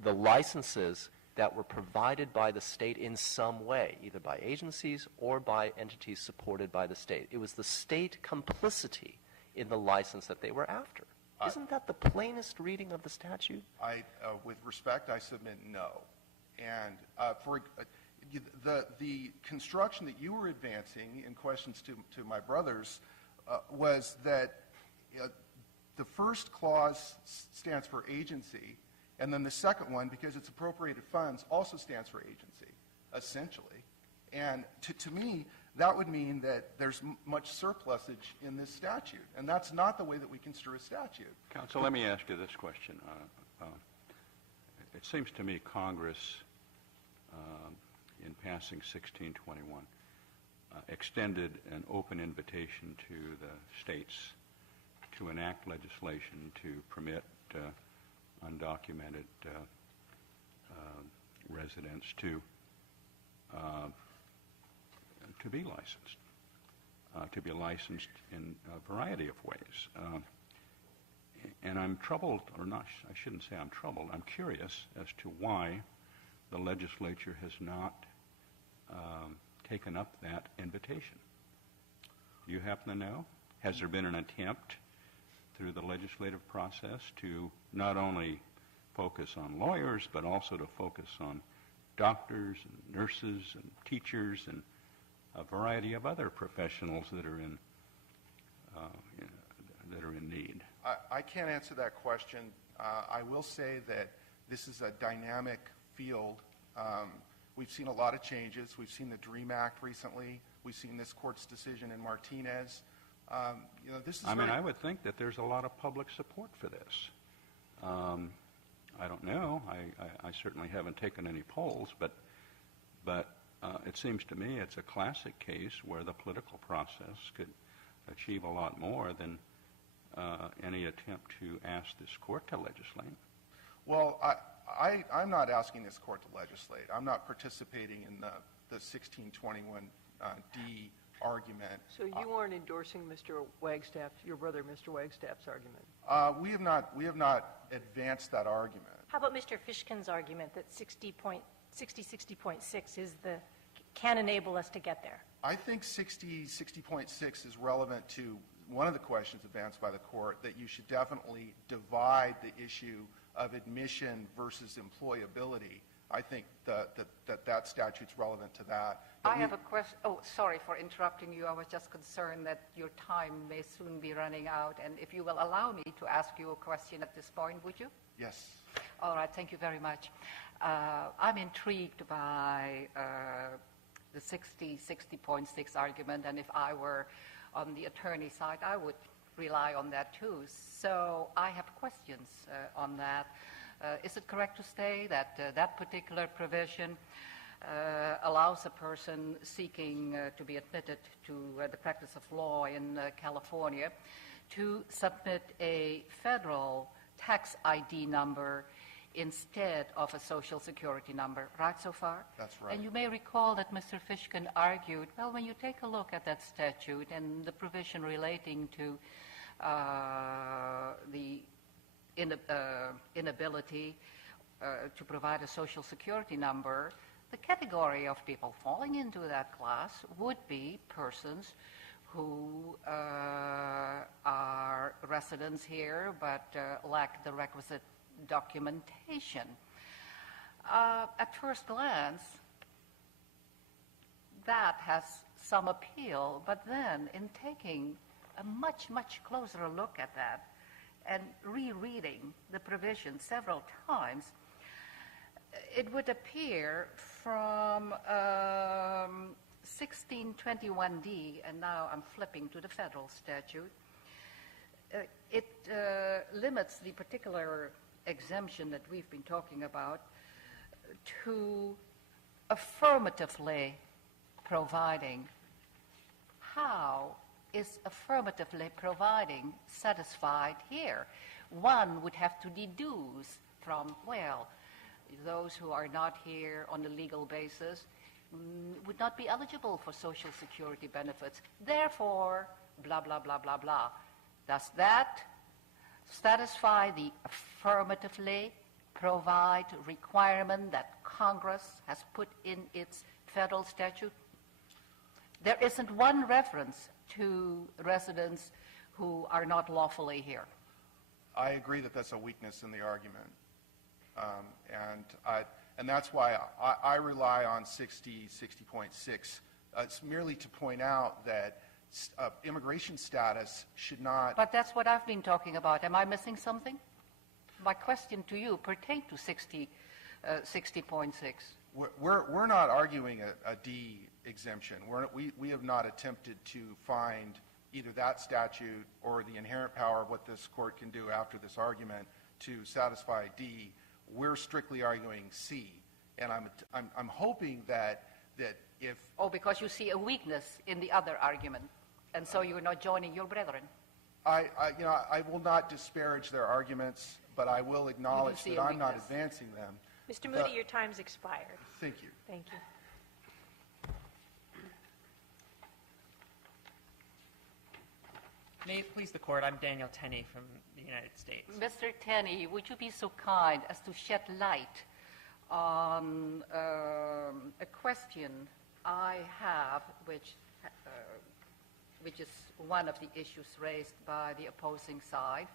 the licenses that were provided by the state in some way, either by agencies or by entities supported by the state. It was the state complicity in the license that they were after. Isn't that the plainest reading of the statute? With respect, I submit no. And the construction that you were advancing in questions to my brothers was that the first clause stands for agency, and then the second one, because it's appropriated funds, also stands for agency, essentially. And to me, that would mean that there's much surplusage in this statute, and that's not the way that we construe a statute. Counsel, let me ask you this question. It seems to me Congress, in passing 1621, extended an open invitation to the states to enact legislation to permit undocumented residents to be licensed in a variety of ways. And I'm troubled, or not, I shouldn't say I'm troubled, I'm curious as to why the legislature has not taken up that invitation. Do you happen to know? Has there been an attempt through the legislative process to not only focus on lawyers, but also to focus on doctors and nurses and teachers and a variety of other professionals that are in need? I can't answer that question. I will say that this is a dynamic field. We've seen a lot of changes. We've seen the DREAM Act recently. We've seen this court's decision in Martinez, This is I mean, very- I would think that there's a lot of public support for this. I don't know. I certainly haven't taken any polls, but it seems to me it's a classic case where the political process could achieve a lot more than any attempt to ask this court to legislate. Well, I'm not asking this court to legislate. I'm not participating in the 1621D argument. So you aren't endorsing Mr. Wagstaff's, your brother, Mr. Wagstaff's argument? We have not advanced that argument. How about Mr. Fishkin's argument that 60.6 is can enable us to get there? I think 60.6 is relevant to one of the questions advanced by the court, that you should definitely divide the issue of admission versus employability. I think that statute's relevant to that. I have a question. Oh, sorry for interrupting you. I was just concerned that your time may soon be running out. And if you will allow me to ask you a question at this point, would you? Yes. All right. Thank you very much. I'm intrigued by the 60.6 argument. And if I were on the attorney side, I would rely on that too. So I have questions on that. Is it correct to say that that particular provision allows a person seeking to be admitted to the practice of law in California to submit a federal tax ID number instead of a social security number, right so far? That's right. And you may recall that Mr. Fishkin argued, well, when you take a look at that statute and the provision relating to the inability to provide a social security number, the category of people falling into that class would be persons who are residents here but lack the requisite documentation. At first glance, that has some appeal, but then in taking a much, much closer look at that and rereading the provision several times, it would appear from 1621D, and now I'm flipping to the federal statute, it limits the particular exemption that we've been talking about to affirmatively providing. How is affirmatively providing satisfied here? One would have to deduce from, well, those who are not here on a legal basis would not be eligible for Social Security benefits. Therefore, blah, blah, blah, blah, blah. Does that satisfy the affirmatively provide requirement that Congress has put in its federal statute? There isn't one reference to residents who are not lawfully here. I agree that that's a weakness in the argument. And that's why I rely on 60.6. It's merely to point out that immigration status should not... But that's what I've been talking about. Am I missing something? My question to you pertained to 60.6. We're not arguing a D exemption. We have not attempted to find either that statute or the inherent power of what this court can do after this argument to satisfy D. We're strictly arguing C, and I'm hoping that if... Oh, because you see a weakness in the other argument, and so you're not joining your brethren. I will not disparage their arguments, but I will acknowledge that I'm not advancing them. Mr. Moody, your time's expired. Thank you. Thank you. May it please the court, I'm Daniel Tenney from the United States. Mr. Tenney, would you be so kind as to shed light on a question I have, which is one of the issues raised by the opposing side?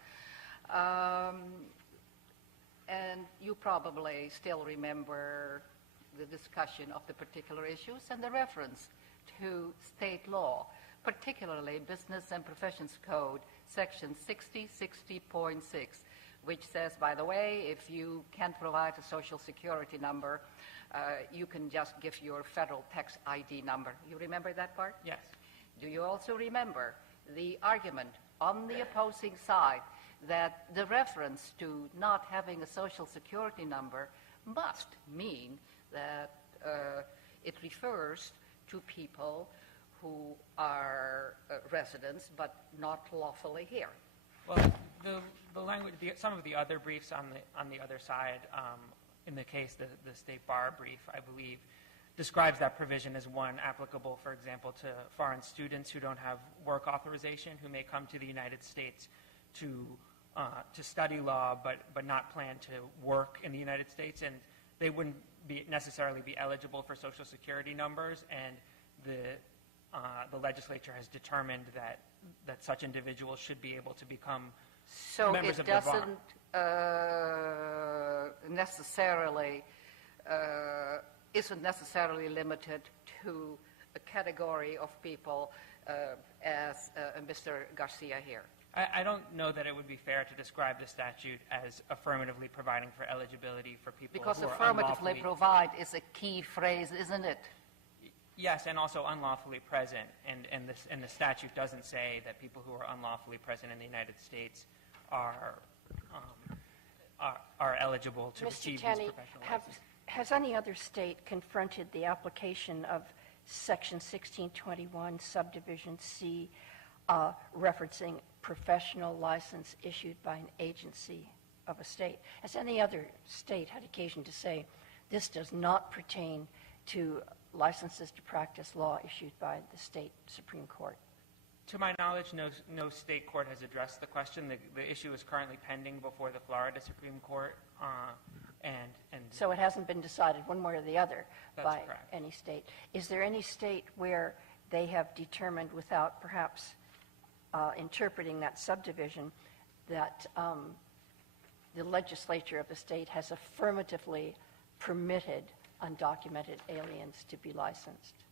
And you probably still remember the discussion of the particular issues and the reference to state law, particularly Business and Professions Code, section 60.6, which says, by the way, if you can't provide a social security number, you can just give your federal tax ID number. You remember that part? Yes. Do you also remember the argument on the opposing side that the reference to not having a social security number must mean that it refers to people who are residents but not lawfully here. Well, the language, some of the other briefs on the other side, in the case the State Bar brief, I believe, describes that provision as one applicable, for example, to foreign students who don't have work authorization, who may come to the United States to study law but not plan to work in the United States, and they wouldn't necessarily be eligible for Social Security numbers, and the legislature has determined that such individuals should be able to become members of the bar. So it doesn't necessarily, isn't necessarily limited to a category of people as Mr. Garcia here. I don't know that it would be fair to describe the statute as affirmatively providing for eligibility for people Because who are affirmatively unlawfully... provide is a key phrase, isn't it? Yes, and also unlawfully present, and the statute doesn't say that people who are unlawfully present in the United States are eligible to receive these professional licenses. Has any other state confronted the application of Section 1621, Subdivision C, referencing professional license issued by an agency of a state? Has any other state had occasion to say, this does not pertain to licenses to practice law issued by the state Supreme Court? To my knowledge, no state court has addressed the question. The issue is currently pending before the Florida Supreme Court, and So it hasn't been decided one way or the other by correct. any state. Is there any state where they have determined, without perhaps interpreting that subdivision, that the legislature of the state has affirmatively permitted undocumented aliens to be licensed?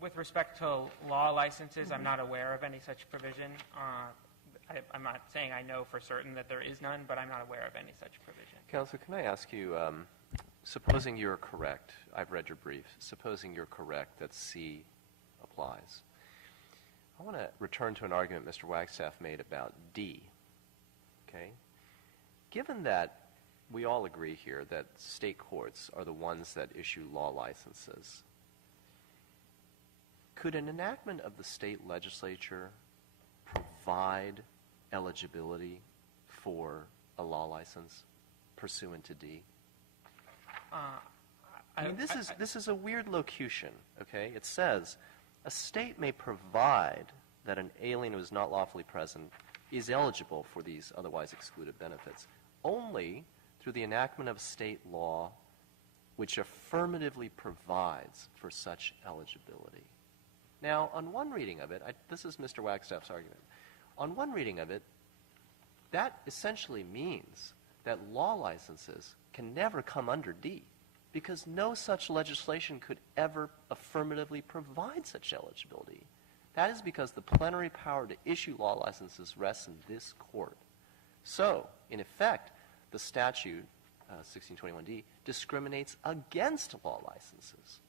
with respect to law licenses, I'm not aware of any such provision. I'm not saying I know for certain that there is none, but I'm not aware of any such provision. Counsel, can I ask you, supposing you're correct, I've read your brief, supposing you're correct that C applies, I want to return to an argument Mr. Wagstaff made about D, okay? Given that we all agree here that state courts are the ones that issue law licenses, could an enactment of the state legislature provide eligibility for a law license pursuant to D? I mean, this is a weird locution, okay? It says, a state may provide that an alien who is not lawfully present is eligible for these otherwise excluded benefits only through the enactment of state law which affirmatively provides for such eligibility. Now, on one reading of it, this is Mr. Wagstaff's argument, on one reading of it, that essentially means that law licenses can never come under D because no such legislation could ever affirmatively provide such eligibility. That is because the plenary power to issue law licenses rests in this court. So, in effect, the statute, 1621D, discriminates against law licenses.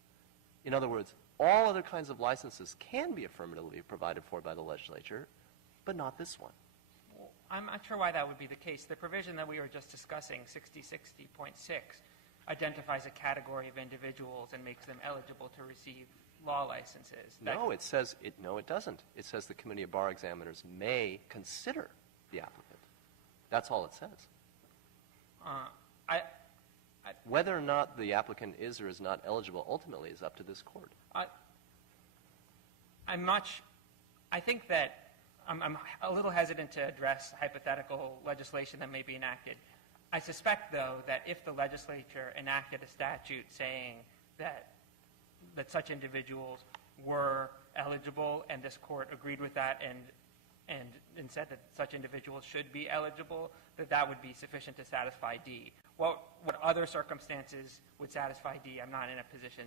In other words, all other kinds of licenses can be affirmatively provided for by the legislature, but not this one. Well, I'm not sure why that would be the case. The provision that we were just discussing, 6060.6, identifies a category of individuals and makes them eligible to receive law licenses. No, it says, no, it doesn't. It says the Committee of Bar Examiners may consider the applicant. That's all it says. Whether or not the applicant is or is not eligible ultimately is up to this court. I think that I'm a little hesitant to address hypothetical legislation that may be enacted. I suspect, though, that if the legislature enacted a statute saying that such individuals were eligible and this court agreed with that and said that such individuals should be eligible, that would be sufficient to satisfy D. What other circumstances would satisfy D, I'm not in a position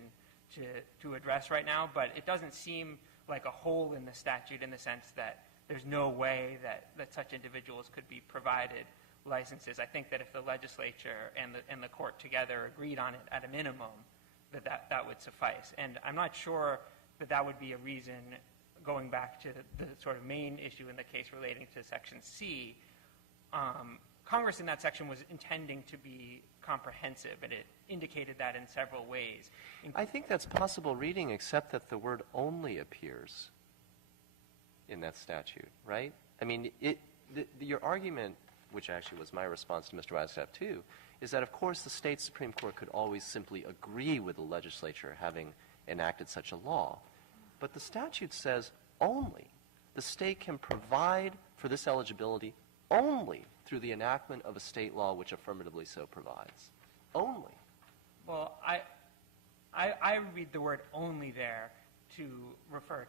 to address right now, but it doesn't seem like a hole in the statute in the sense that there's no way that such individuals could be provided licenses. I think that if the legislature and the court together agreed on it at a minimum, that would suffice. And I'm not sure that would be a reason going back to the sort of main issue in the case relating to Section C, Congress in that section was intending to be comprehensive, and it indicated that in several ways. I think that's possible reading, except that the word only appears in that statute, right? I mean, your argument, which actually was my response to Mr. Wagstaff too, is that of course the state Supreme Court could always simply agree with the legislature having enacted such a law. But the statute says only. The state can provide for this eligibility only through the enactment of a state law which affirmatively so provides. Only. Well, I read the word only there to refer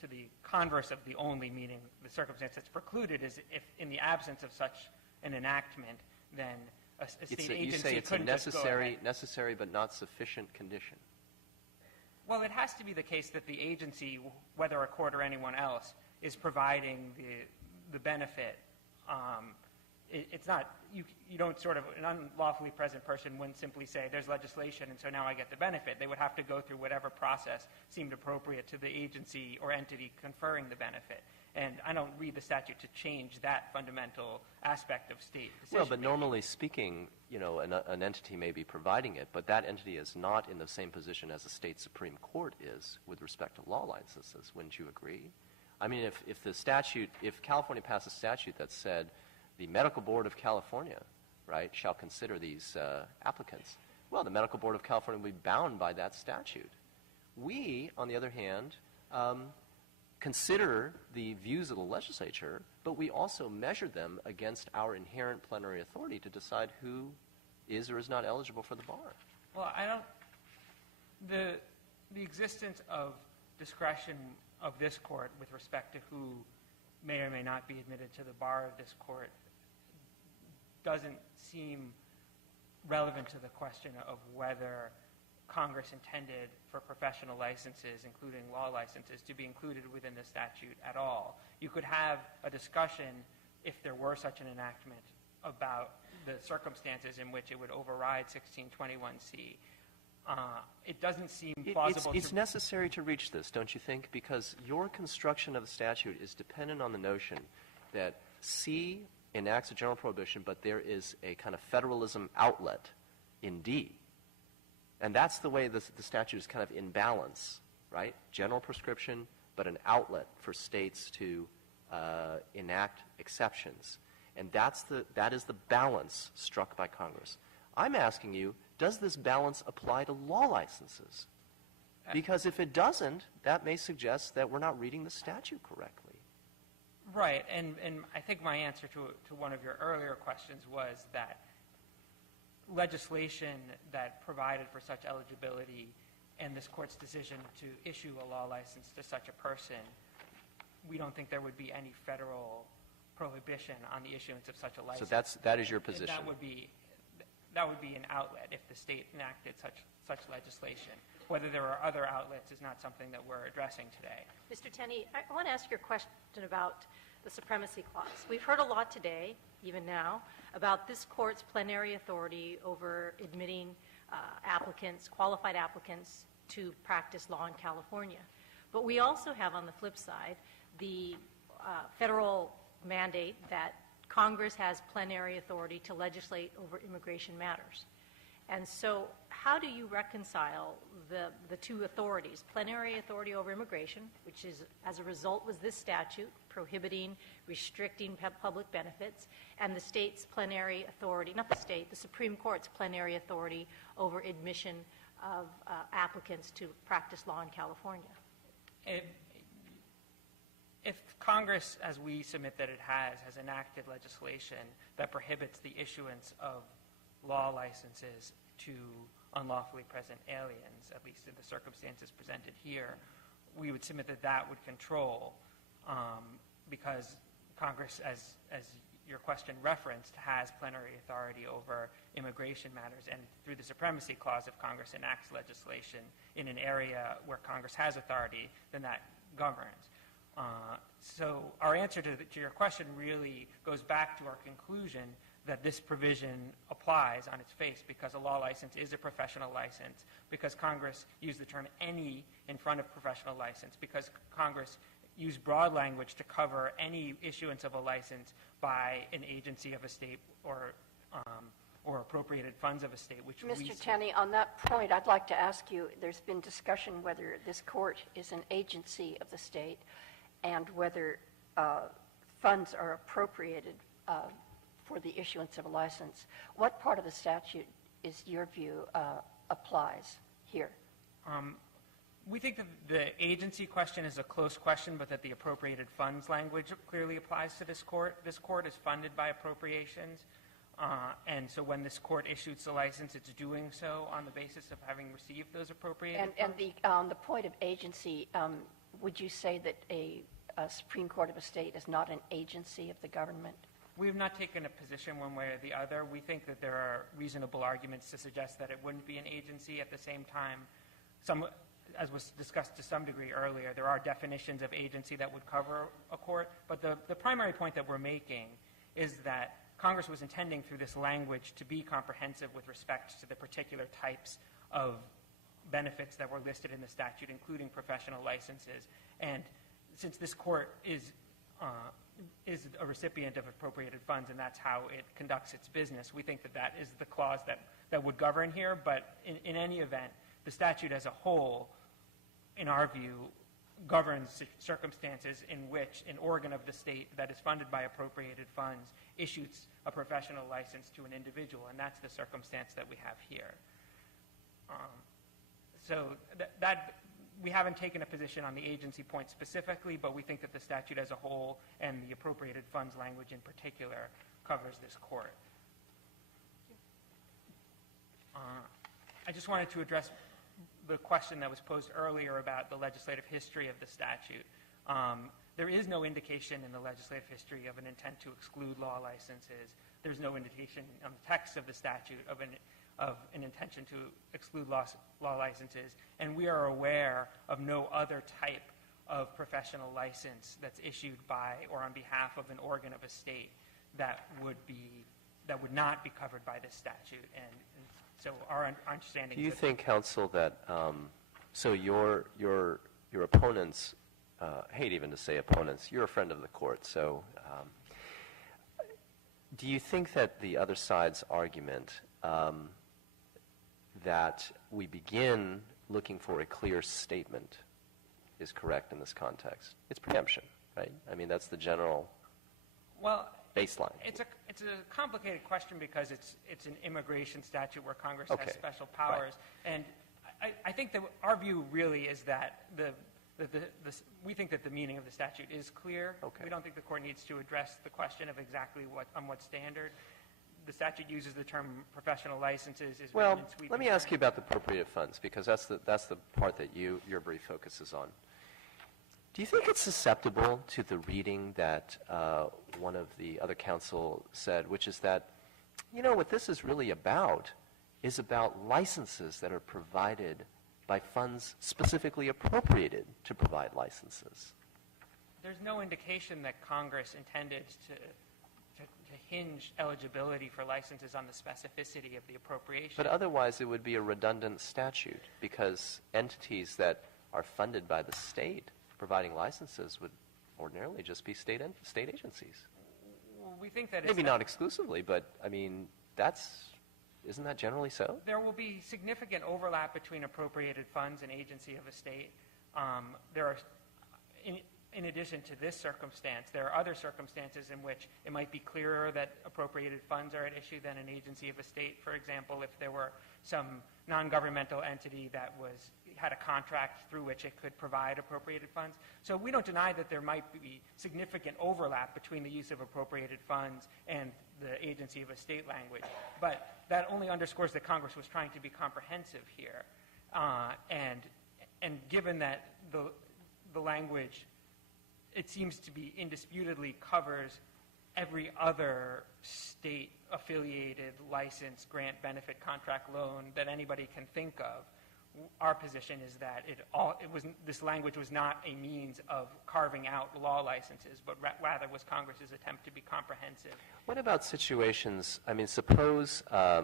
to the converse of the only, meaning the circumstance that's precluded is if in the absence of such an enactment, then a state agency you say it's a couldn't just go ahead. necessary but not sufficient condition. Well, it has to be the case that the agency, whether a court or anyone else, is providing the benefit. It's not, you don't sort of, an unlawfully present person wouldn't simply say, there's legislation and so now I get the benefit. They would have to go through whatever process seemed appropriate to the agency or entity conferring the benefit. And I don't read the statute to change that fundamental aspect of state decision. Well, but normally speaking, an entity may be providing it, but that entity is not in the same position as the state Supreme Court is with respect to law licenses. Wouldn't you agree? I mean, if California passed a statute that said the Medical Board of California, right, shall consider these applicants, well, the Medical Board of California would be bound by that statute. We, on the other hand, consider the views of the legislature, but we also measure them against our inherent plenary authority to decide who is or is not eligible for the bar. Well, the existence of discretion of this court with respect to who may or may not be admitted to the bar of this court doesn't seem relevant to the question of whether Congress intended for professional licenses, including law licenses, to be included within the statute at all. You could have a discussion, if there were such an enactment, about the circumstances in which it would override 1621C. It doesn't seem plausible. It's necessary to reach this, don't you think? Because your construction of the statute is dependent on the notion that C enacts a general prohibition, but there is a kind of federalism outlet in D. And that's the way the statute is kind of in balance, right? General prescription, but an outlet for states to enact exceptions. And that is the balance struck by Congress. I'm asking you, does this balance apply to law licenses? Because if it doesn't, that may suggest that we're not reading the statute correctly. Right, and I think my answer to one of your earlier questions was that legislation that provided for such eligibility and this court's decision to issue a law license to such a person, we don't think there would be any federal prohibition on the issuance of such a license. So that is your position. That would be an outlet if the state enacted such legislation. Whether there are other outlets is not something that we're addressing today. Mr. Tenney, I want to ask you a question about the supremacy clause. We've heard a lot today, even now, about this court's plenary authority over admitting applicants, qualified applicants, to practice law in California. But we also have, on the flip side, the federal mandate that Congress has plenary authority to legislate over immigration matters. And so how do you reconcile the two authorities, plenary authority over immigration, which is, as a result, was this statute prohibiting, restricting public benefits, and the state's plenary authority, not the state, the Supreme Court's plenary authority over admission of applicants to practice law in California? If Congress, as we submit that it has enacted legislation that prohibits the issuance of law licenses to unlawfully present aliens, at least in the circumstances presented here, we would submit that that would control because Congress, as your question referenced, has plenary authority over immigration matters. And through the supremacy clause, if Congress enacts legislation in an area where Congress has authority, then that governs. So our answer to your question really goes back to our conclusion that this provision applies on its face, because a law license is a professional license, because Congress used the term any in front of professional license, because Congress used broad language to cover any issuance of a license by an agency of a state or appropriated funds of a state, which Mr. Tenney, on that point, I'd like to ask you, there's been discussion whether this court is an agency of the state and whether funds are appropriated for the issuance of a license. What part of the statute, is your view, applies here? We think that the agency question is a close question, but that the appropriated funds language clearly applies to this court. This court is funded by appropriations, and so when this court issues the license, it's doing so on the basis of having received those appropriated funds. And the point of agency, would you say that a Supreme Court of a state is not an agency of the government? We have not taken a position one way or the other. We think that there are reasonable arguments to suggest that it wouldn't be an agency. At the same time, as was discussed to some degree earlier, there are definitions of agency that would cover a court. But the primary point that we're making is that Congress was intending through this language to be comprehensive with respect to the particular types of benefits that were listed in the statute, including professional licenses. And since this court is a recipient of appropriated funds, and that's how it conducts its business, we think that that is the clause that would govern here. But in any event, the statute as a whole, in our view, governs circumstances in which an organ of the state that is funded by appropriated funds issues a professional license to an individual, and that's the circumstance that we have here. So that we haven't taken a position on the agency point specifically, but we think that the statute as a whole and the appropriated funds language in particular covers this court. I just wanted to address the question that was posed earlier about the legislative history of the statute. There is no indication in the legislative history of an intent to exclude law licenses. There's no indication on the text of the statute of an intention to exclude law licenses. And we are aware of no other type of professional license that's issued by or on behalf of an organ of a state that would not be covered by this statute. And so our understanding. Do you think, counsel, that so your opponents, hate even to say opponents, you're a friend of the court, so do you think that the other side's argument that we begin looking for a clear statement is correct in this context? It's preemption, right? I mean, that's the general baseline. It's a complicated question because it's an immigration statute where Congress has special powers. Right. And I think that our view really is that we think that the meaning of the statute is clear. Okay. We don't think the court needs to address the question of exactly what standard. The statute uses the term professional licenses. Well, let me ask you about the appropriated funds, because that's the part that your brief focuses on. Do you think it's susceptible to the reading that one of the other counsel said, which is that, what this is really about is about licenses that are provided by funds specifically appropriated to provide licenses? There's no indication that Congress intended to hinge eligibility for licenses on the specificity of the appropriation. But otherwise it would be a redundant statute, because entities that are funded by the state providing licenses would ordinarily just be state agencies. Well, we think that maybe not exclusively, but I mean, isn't that generally so? There will be significant overlap between appropriated funds and agency of a state. There are, in addition to this circumstance, there are other circumstances in which it might be clearer that appropriated funds are at issue than an agency of a state. For example, if there were some non-governmental entity that had a contract through which it could provide appropriated funds. So we don't deny that there might be significant overlap between the use of appropriated funds and the agency of a state language. But that only underscores that Congress was trying to be comprehensive here. And given that the language, it seems to be indisputably covers every other state-affiliated license, grant, benefit, contract, loan that anybody can think of, our position is that this language was not a means of carving out law licenses, but rather was Congress's attempt to be comprehensive. What about situations, I mean, suppose a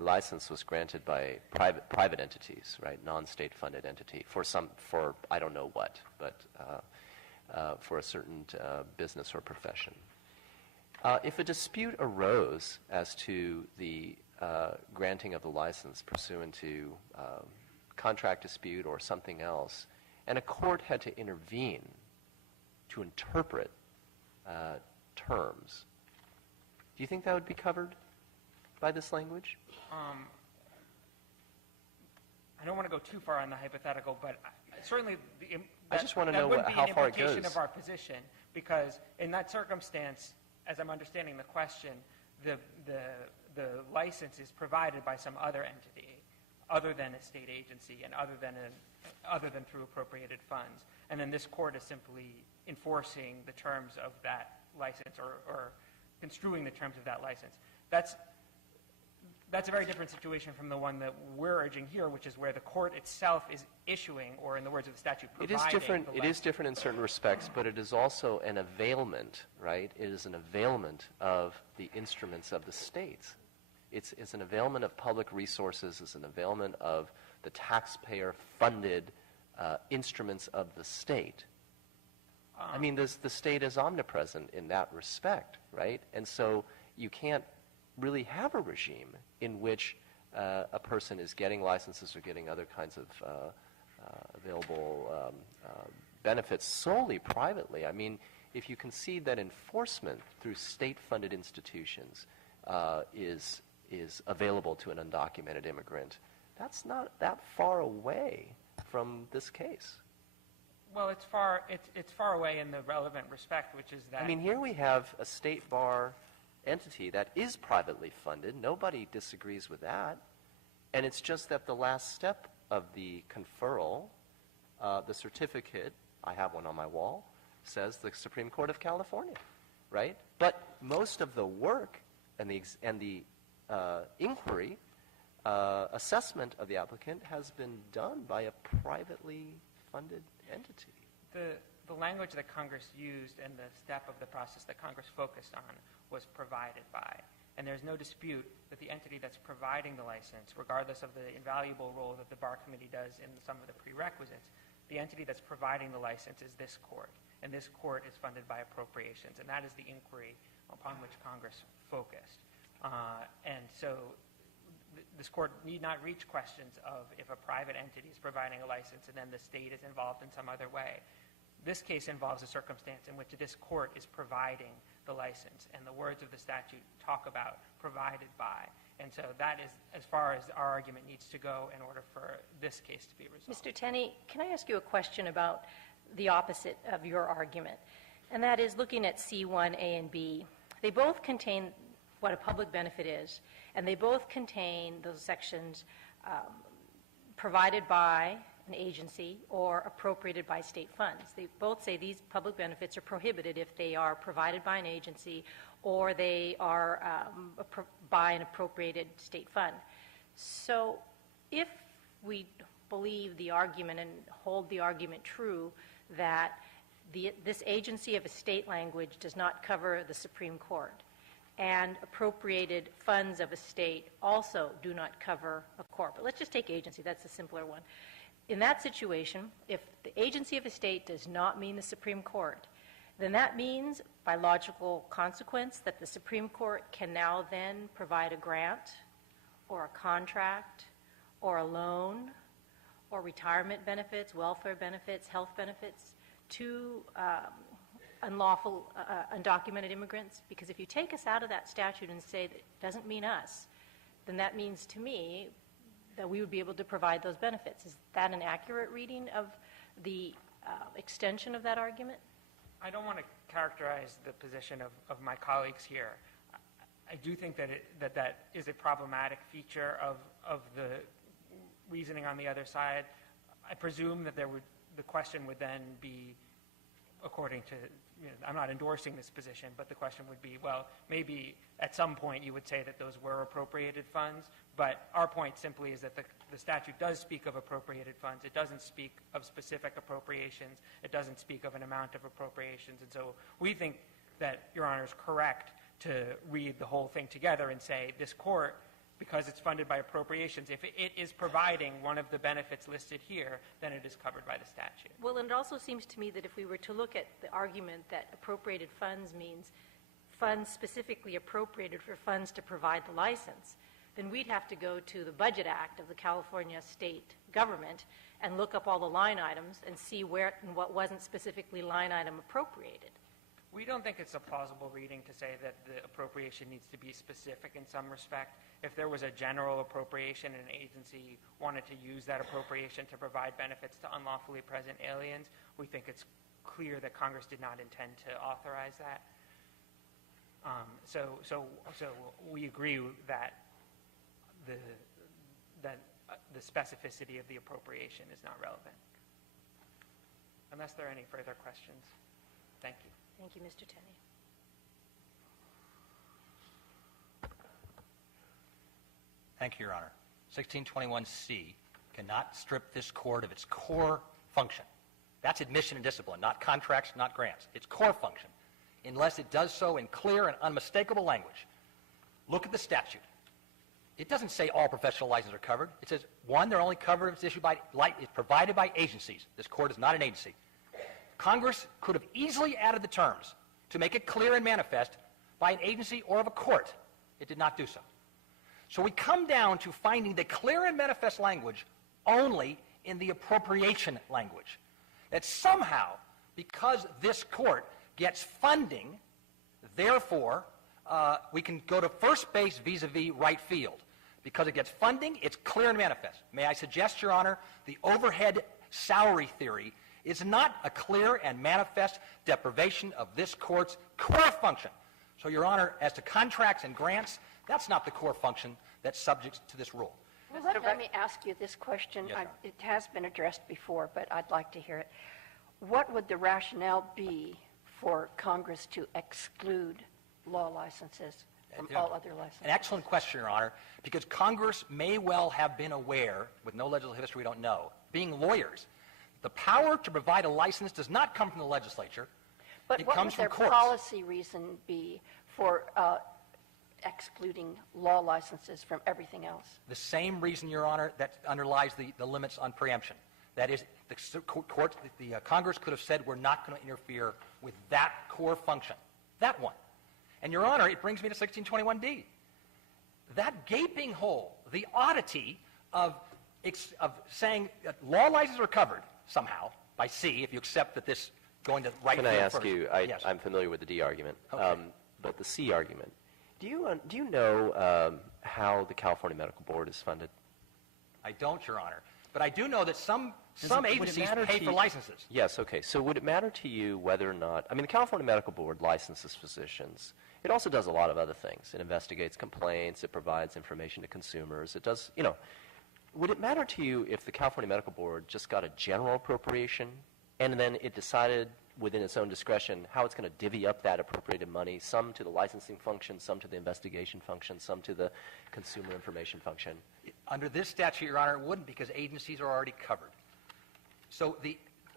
license was granted by private entities, right, non-state funded entity, for I don't know what, but for a certain business or profession. If a dispute arose as to the granting of the license pursuant to contract dispute or something else, and a court had to intervene to interpret terms, do you think that would be covered by this language? I don't want to go too far on the hypothetical, but certainly I just want to know how far it goes. That would be an implication of our position, because in that circumstance, as I'm understanding the question, the license is provided by some other entity, other than a state agency and other than through appropriated funds, and then this court is simply enforcing the terms of that license or construing the terms of that license. That's a very different situation from the one that we're urging here, which is where the court itself is issuing, or in the words of the statute, providing. It is different in certain respects, but it is also an availment, right? It is an availment of the instruments of the states. It's an availment of public resources. It's an availment of the taxpayer-funded instruments of the state. I mean, the state is omnipresent in that respect, right? And so you can't really have a regime in which a person is getting licenses or getting other kinds of available benefits solely privately. I mean, if you concede that enforcement through state-funded institutions is available to an undocumented immigrant, that's not that far away from this case. Well, it's far away in the relevant respect, which is that... I mean, here we have a state bar entity that is privately funded. Nobody disagrees with that. And it's just that the last step of the conferral, the certificate, I have one on my wall, says the Supreme Court of California, right? But most of the work and the inquiry, assessment of the applicant has been done by a privately funded entity. The language that Congress used and the step of the process that Congress focused on was provided by. And there's no dispute that the entity that's providing the license, regardless of the invaluable role that the Bar Committee does in some of the prerequisites, the entity that's providing the license is this court. And this court is funded by appropriations. And that is the inquiry upon which Congress focused. And so this court need not reach questions of if a private entity is providing a license and then the state is involved in some other way. This case involves a circumstance in which this court is providing the license, and the words of the statute talk about provided by. And so that is as far as our argument needs to go in order for this case to be resolved. Mr. Tenney, can I ask you a question about the opposite of your argument? And that is looking at C1, A, and B. They both contain what a public benefit is, and they both contain those sections provided by an agency or appropriated by state funds. They both say these public benefits are prohibited if they are provided by an agency or they are by an appropriated state fund. So if we believe the argument and hold the argument true that this agency of a state language does not cover the Supreme Court, and appropriated funds of a state also do not cover a court. But let's just take agency. That's the simpler one. In that situation, if the agency of a state does not mean the Supreme Court, then that means, by logical consequence, that the Supreme Court can now then provide a grant or a contract or a loan or retirement benefits, welfare benefits, health benefits to unlawful, undocumented immigrants. Because if you take us out of that statute and say that it doesn't mean us, then that means to me that we would be able to provide those benefits. Is that an accurate reading of the extension of that argument? I don't want to characterize the position of my colleagues here. I do think that that is a problematic feature of the reasoning on the other side. I presume that the question would then be, according to I'm not endorsing this position, but the question would be, well, maybe at some point you would say that those were appropriated funds, but our point simply is that the statute does speak of appropriated funds. It doesn't speak of specific appropriations. It doesn't speak of an amount of appropriations. And so we think that Your Honor is correct to read the whole thing together and say this court, because it's funded by appropriations, if it is providing one of the benefits listed here, then it is covered by the statute. Well, and it also seems to me that if we were to look at the argument that appropriated funds means funds specifically appropriated for funds to provide the license, then we'd have to go to the Budget Act of the California state government and look up all the line items and see where and what wasn't specifically line item appropriated. We don't think it's a plausible reading to say that the appropriation needs to be specific in some respect. If there was a general appropriation and an agency wanted to use that appropriation to provide benefits to unlawfully present aliens, we think it's clear that Congress did not intend to authorize that. So we agree that the specificity of the appropriation is not relevant. Unless there are any further questions. Thank you. Thank you, Mr. Tenney. Thank you, Your Honor. 1621C cannot strip this court of its core function. That's admission and discipline, not contracts, not grants. Its core function, unless it does so in clear and unmistakable language. Look at the statute. It doesn't say all professional licenses are covered. It says, one, they're only covered if it's issued by, it's provided by agencies. This court is not an agency. Congress could have easily added the terms to make it clear and manifest by an agency or of a court. It did not do so. So we come down to finding the clear and manifest language only in the appropriation language. That somehow, because this court gets funding, therefore, we can go to first base vis-a-vis right field. Because it gets funding, it's clear and manifest. May I suggest, Your Honor, the overhead salary theory is not a clear and manifest deprivation of this court's core function. So, Your Honor, as to contracts and grants, that's not the core function that's subject to this rule. Well, let me ask you this question. Yes, It has been addressed before, but I'd like to hear it. What would the rationale be for Congress to exclude law licenses from all other licenses? An excellent question, Your Honor, because Congress may well have been aware, with no legislative history we don't know, being lawyers, the power to provide a license does not come from the legislature. But it what comes would their from courts. policy reason be for excluding law licenses from everything else? The same reason, Your Honor, that underlies the limits on preemption. That is, the Congress could have said we're not going to interfere with that core function, that one. And, Your Honor, it brings me to 1621D. That gaping hole, the oddity of saying that law licenses are covered somehow by C, if you accept that this going to right Can field I ask first. you, Yes. I'm familiar with the D argument, Okay. but the C argument, do you know how the California Medical Board is funded? I don't, Your Honor. But I do know that some Would it agencies matter pay to for you- licenses. Yes, okay. So would it matter to you whether or not, I mean, the California Medical Board licenses physicians. It also does a lot of other things. It investigates complaints. It provides information to consumers. It does, would it matter to you if the California Medical Board just got a general appropriation and then it decided within its own discretion how it's going to divvy up that appropriated money, some to the licensing function, some to the investigation function, some to the consumer information function? Under this statute, Your Honor, it wouldn't, because agencies are already covered. So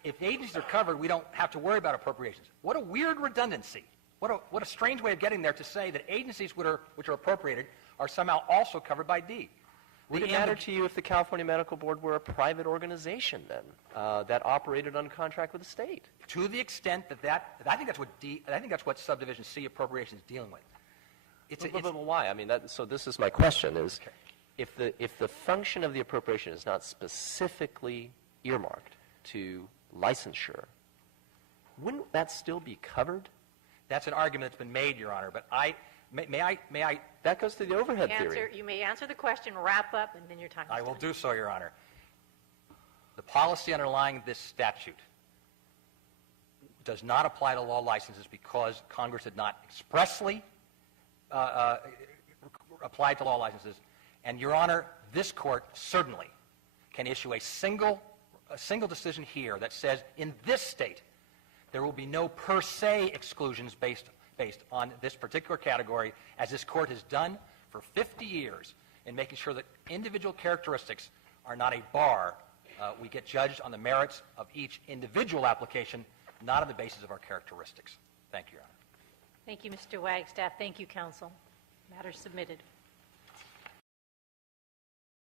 if agencies are covered, we don't have to worry about appropriations. What a weird redundancy. What a strange way of getting there to say that agencies which are appropriated are somehow also covered by D. Would it matter to you if the California Medical Board were a private organization then that operated on contract with the state? To the extent that I think that's what subdivision C appropriation is dealing with. But why? I mean, so this is my question: is if the function of the appropriation is not specifically earmarked to licensure, wouldn't that still be covered? That's an argument that's been made, Your Honor. But may I? That goes to the overhead theory. You may answer the question, wrap up, and then your time is I will done. do so, Your Honor. The policy underlying this statute does not apply to law licenses because Congress had not expressly applied to law licenses. And, Your Honor, this court certainly can issue a single decision here that says in this state there will be no per se exclusions based on this particular category, as this court has done for 50 years in making sure that individual characteristics are not a bar. We get judged on the merits of each individual application, not on the basis of our characteristics. Thank you, Your Honor. Thank you, Mr. Wagstaff. Thank you, counsel. Matter submitted.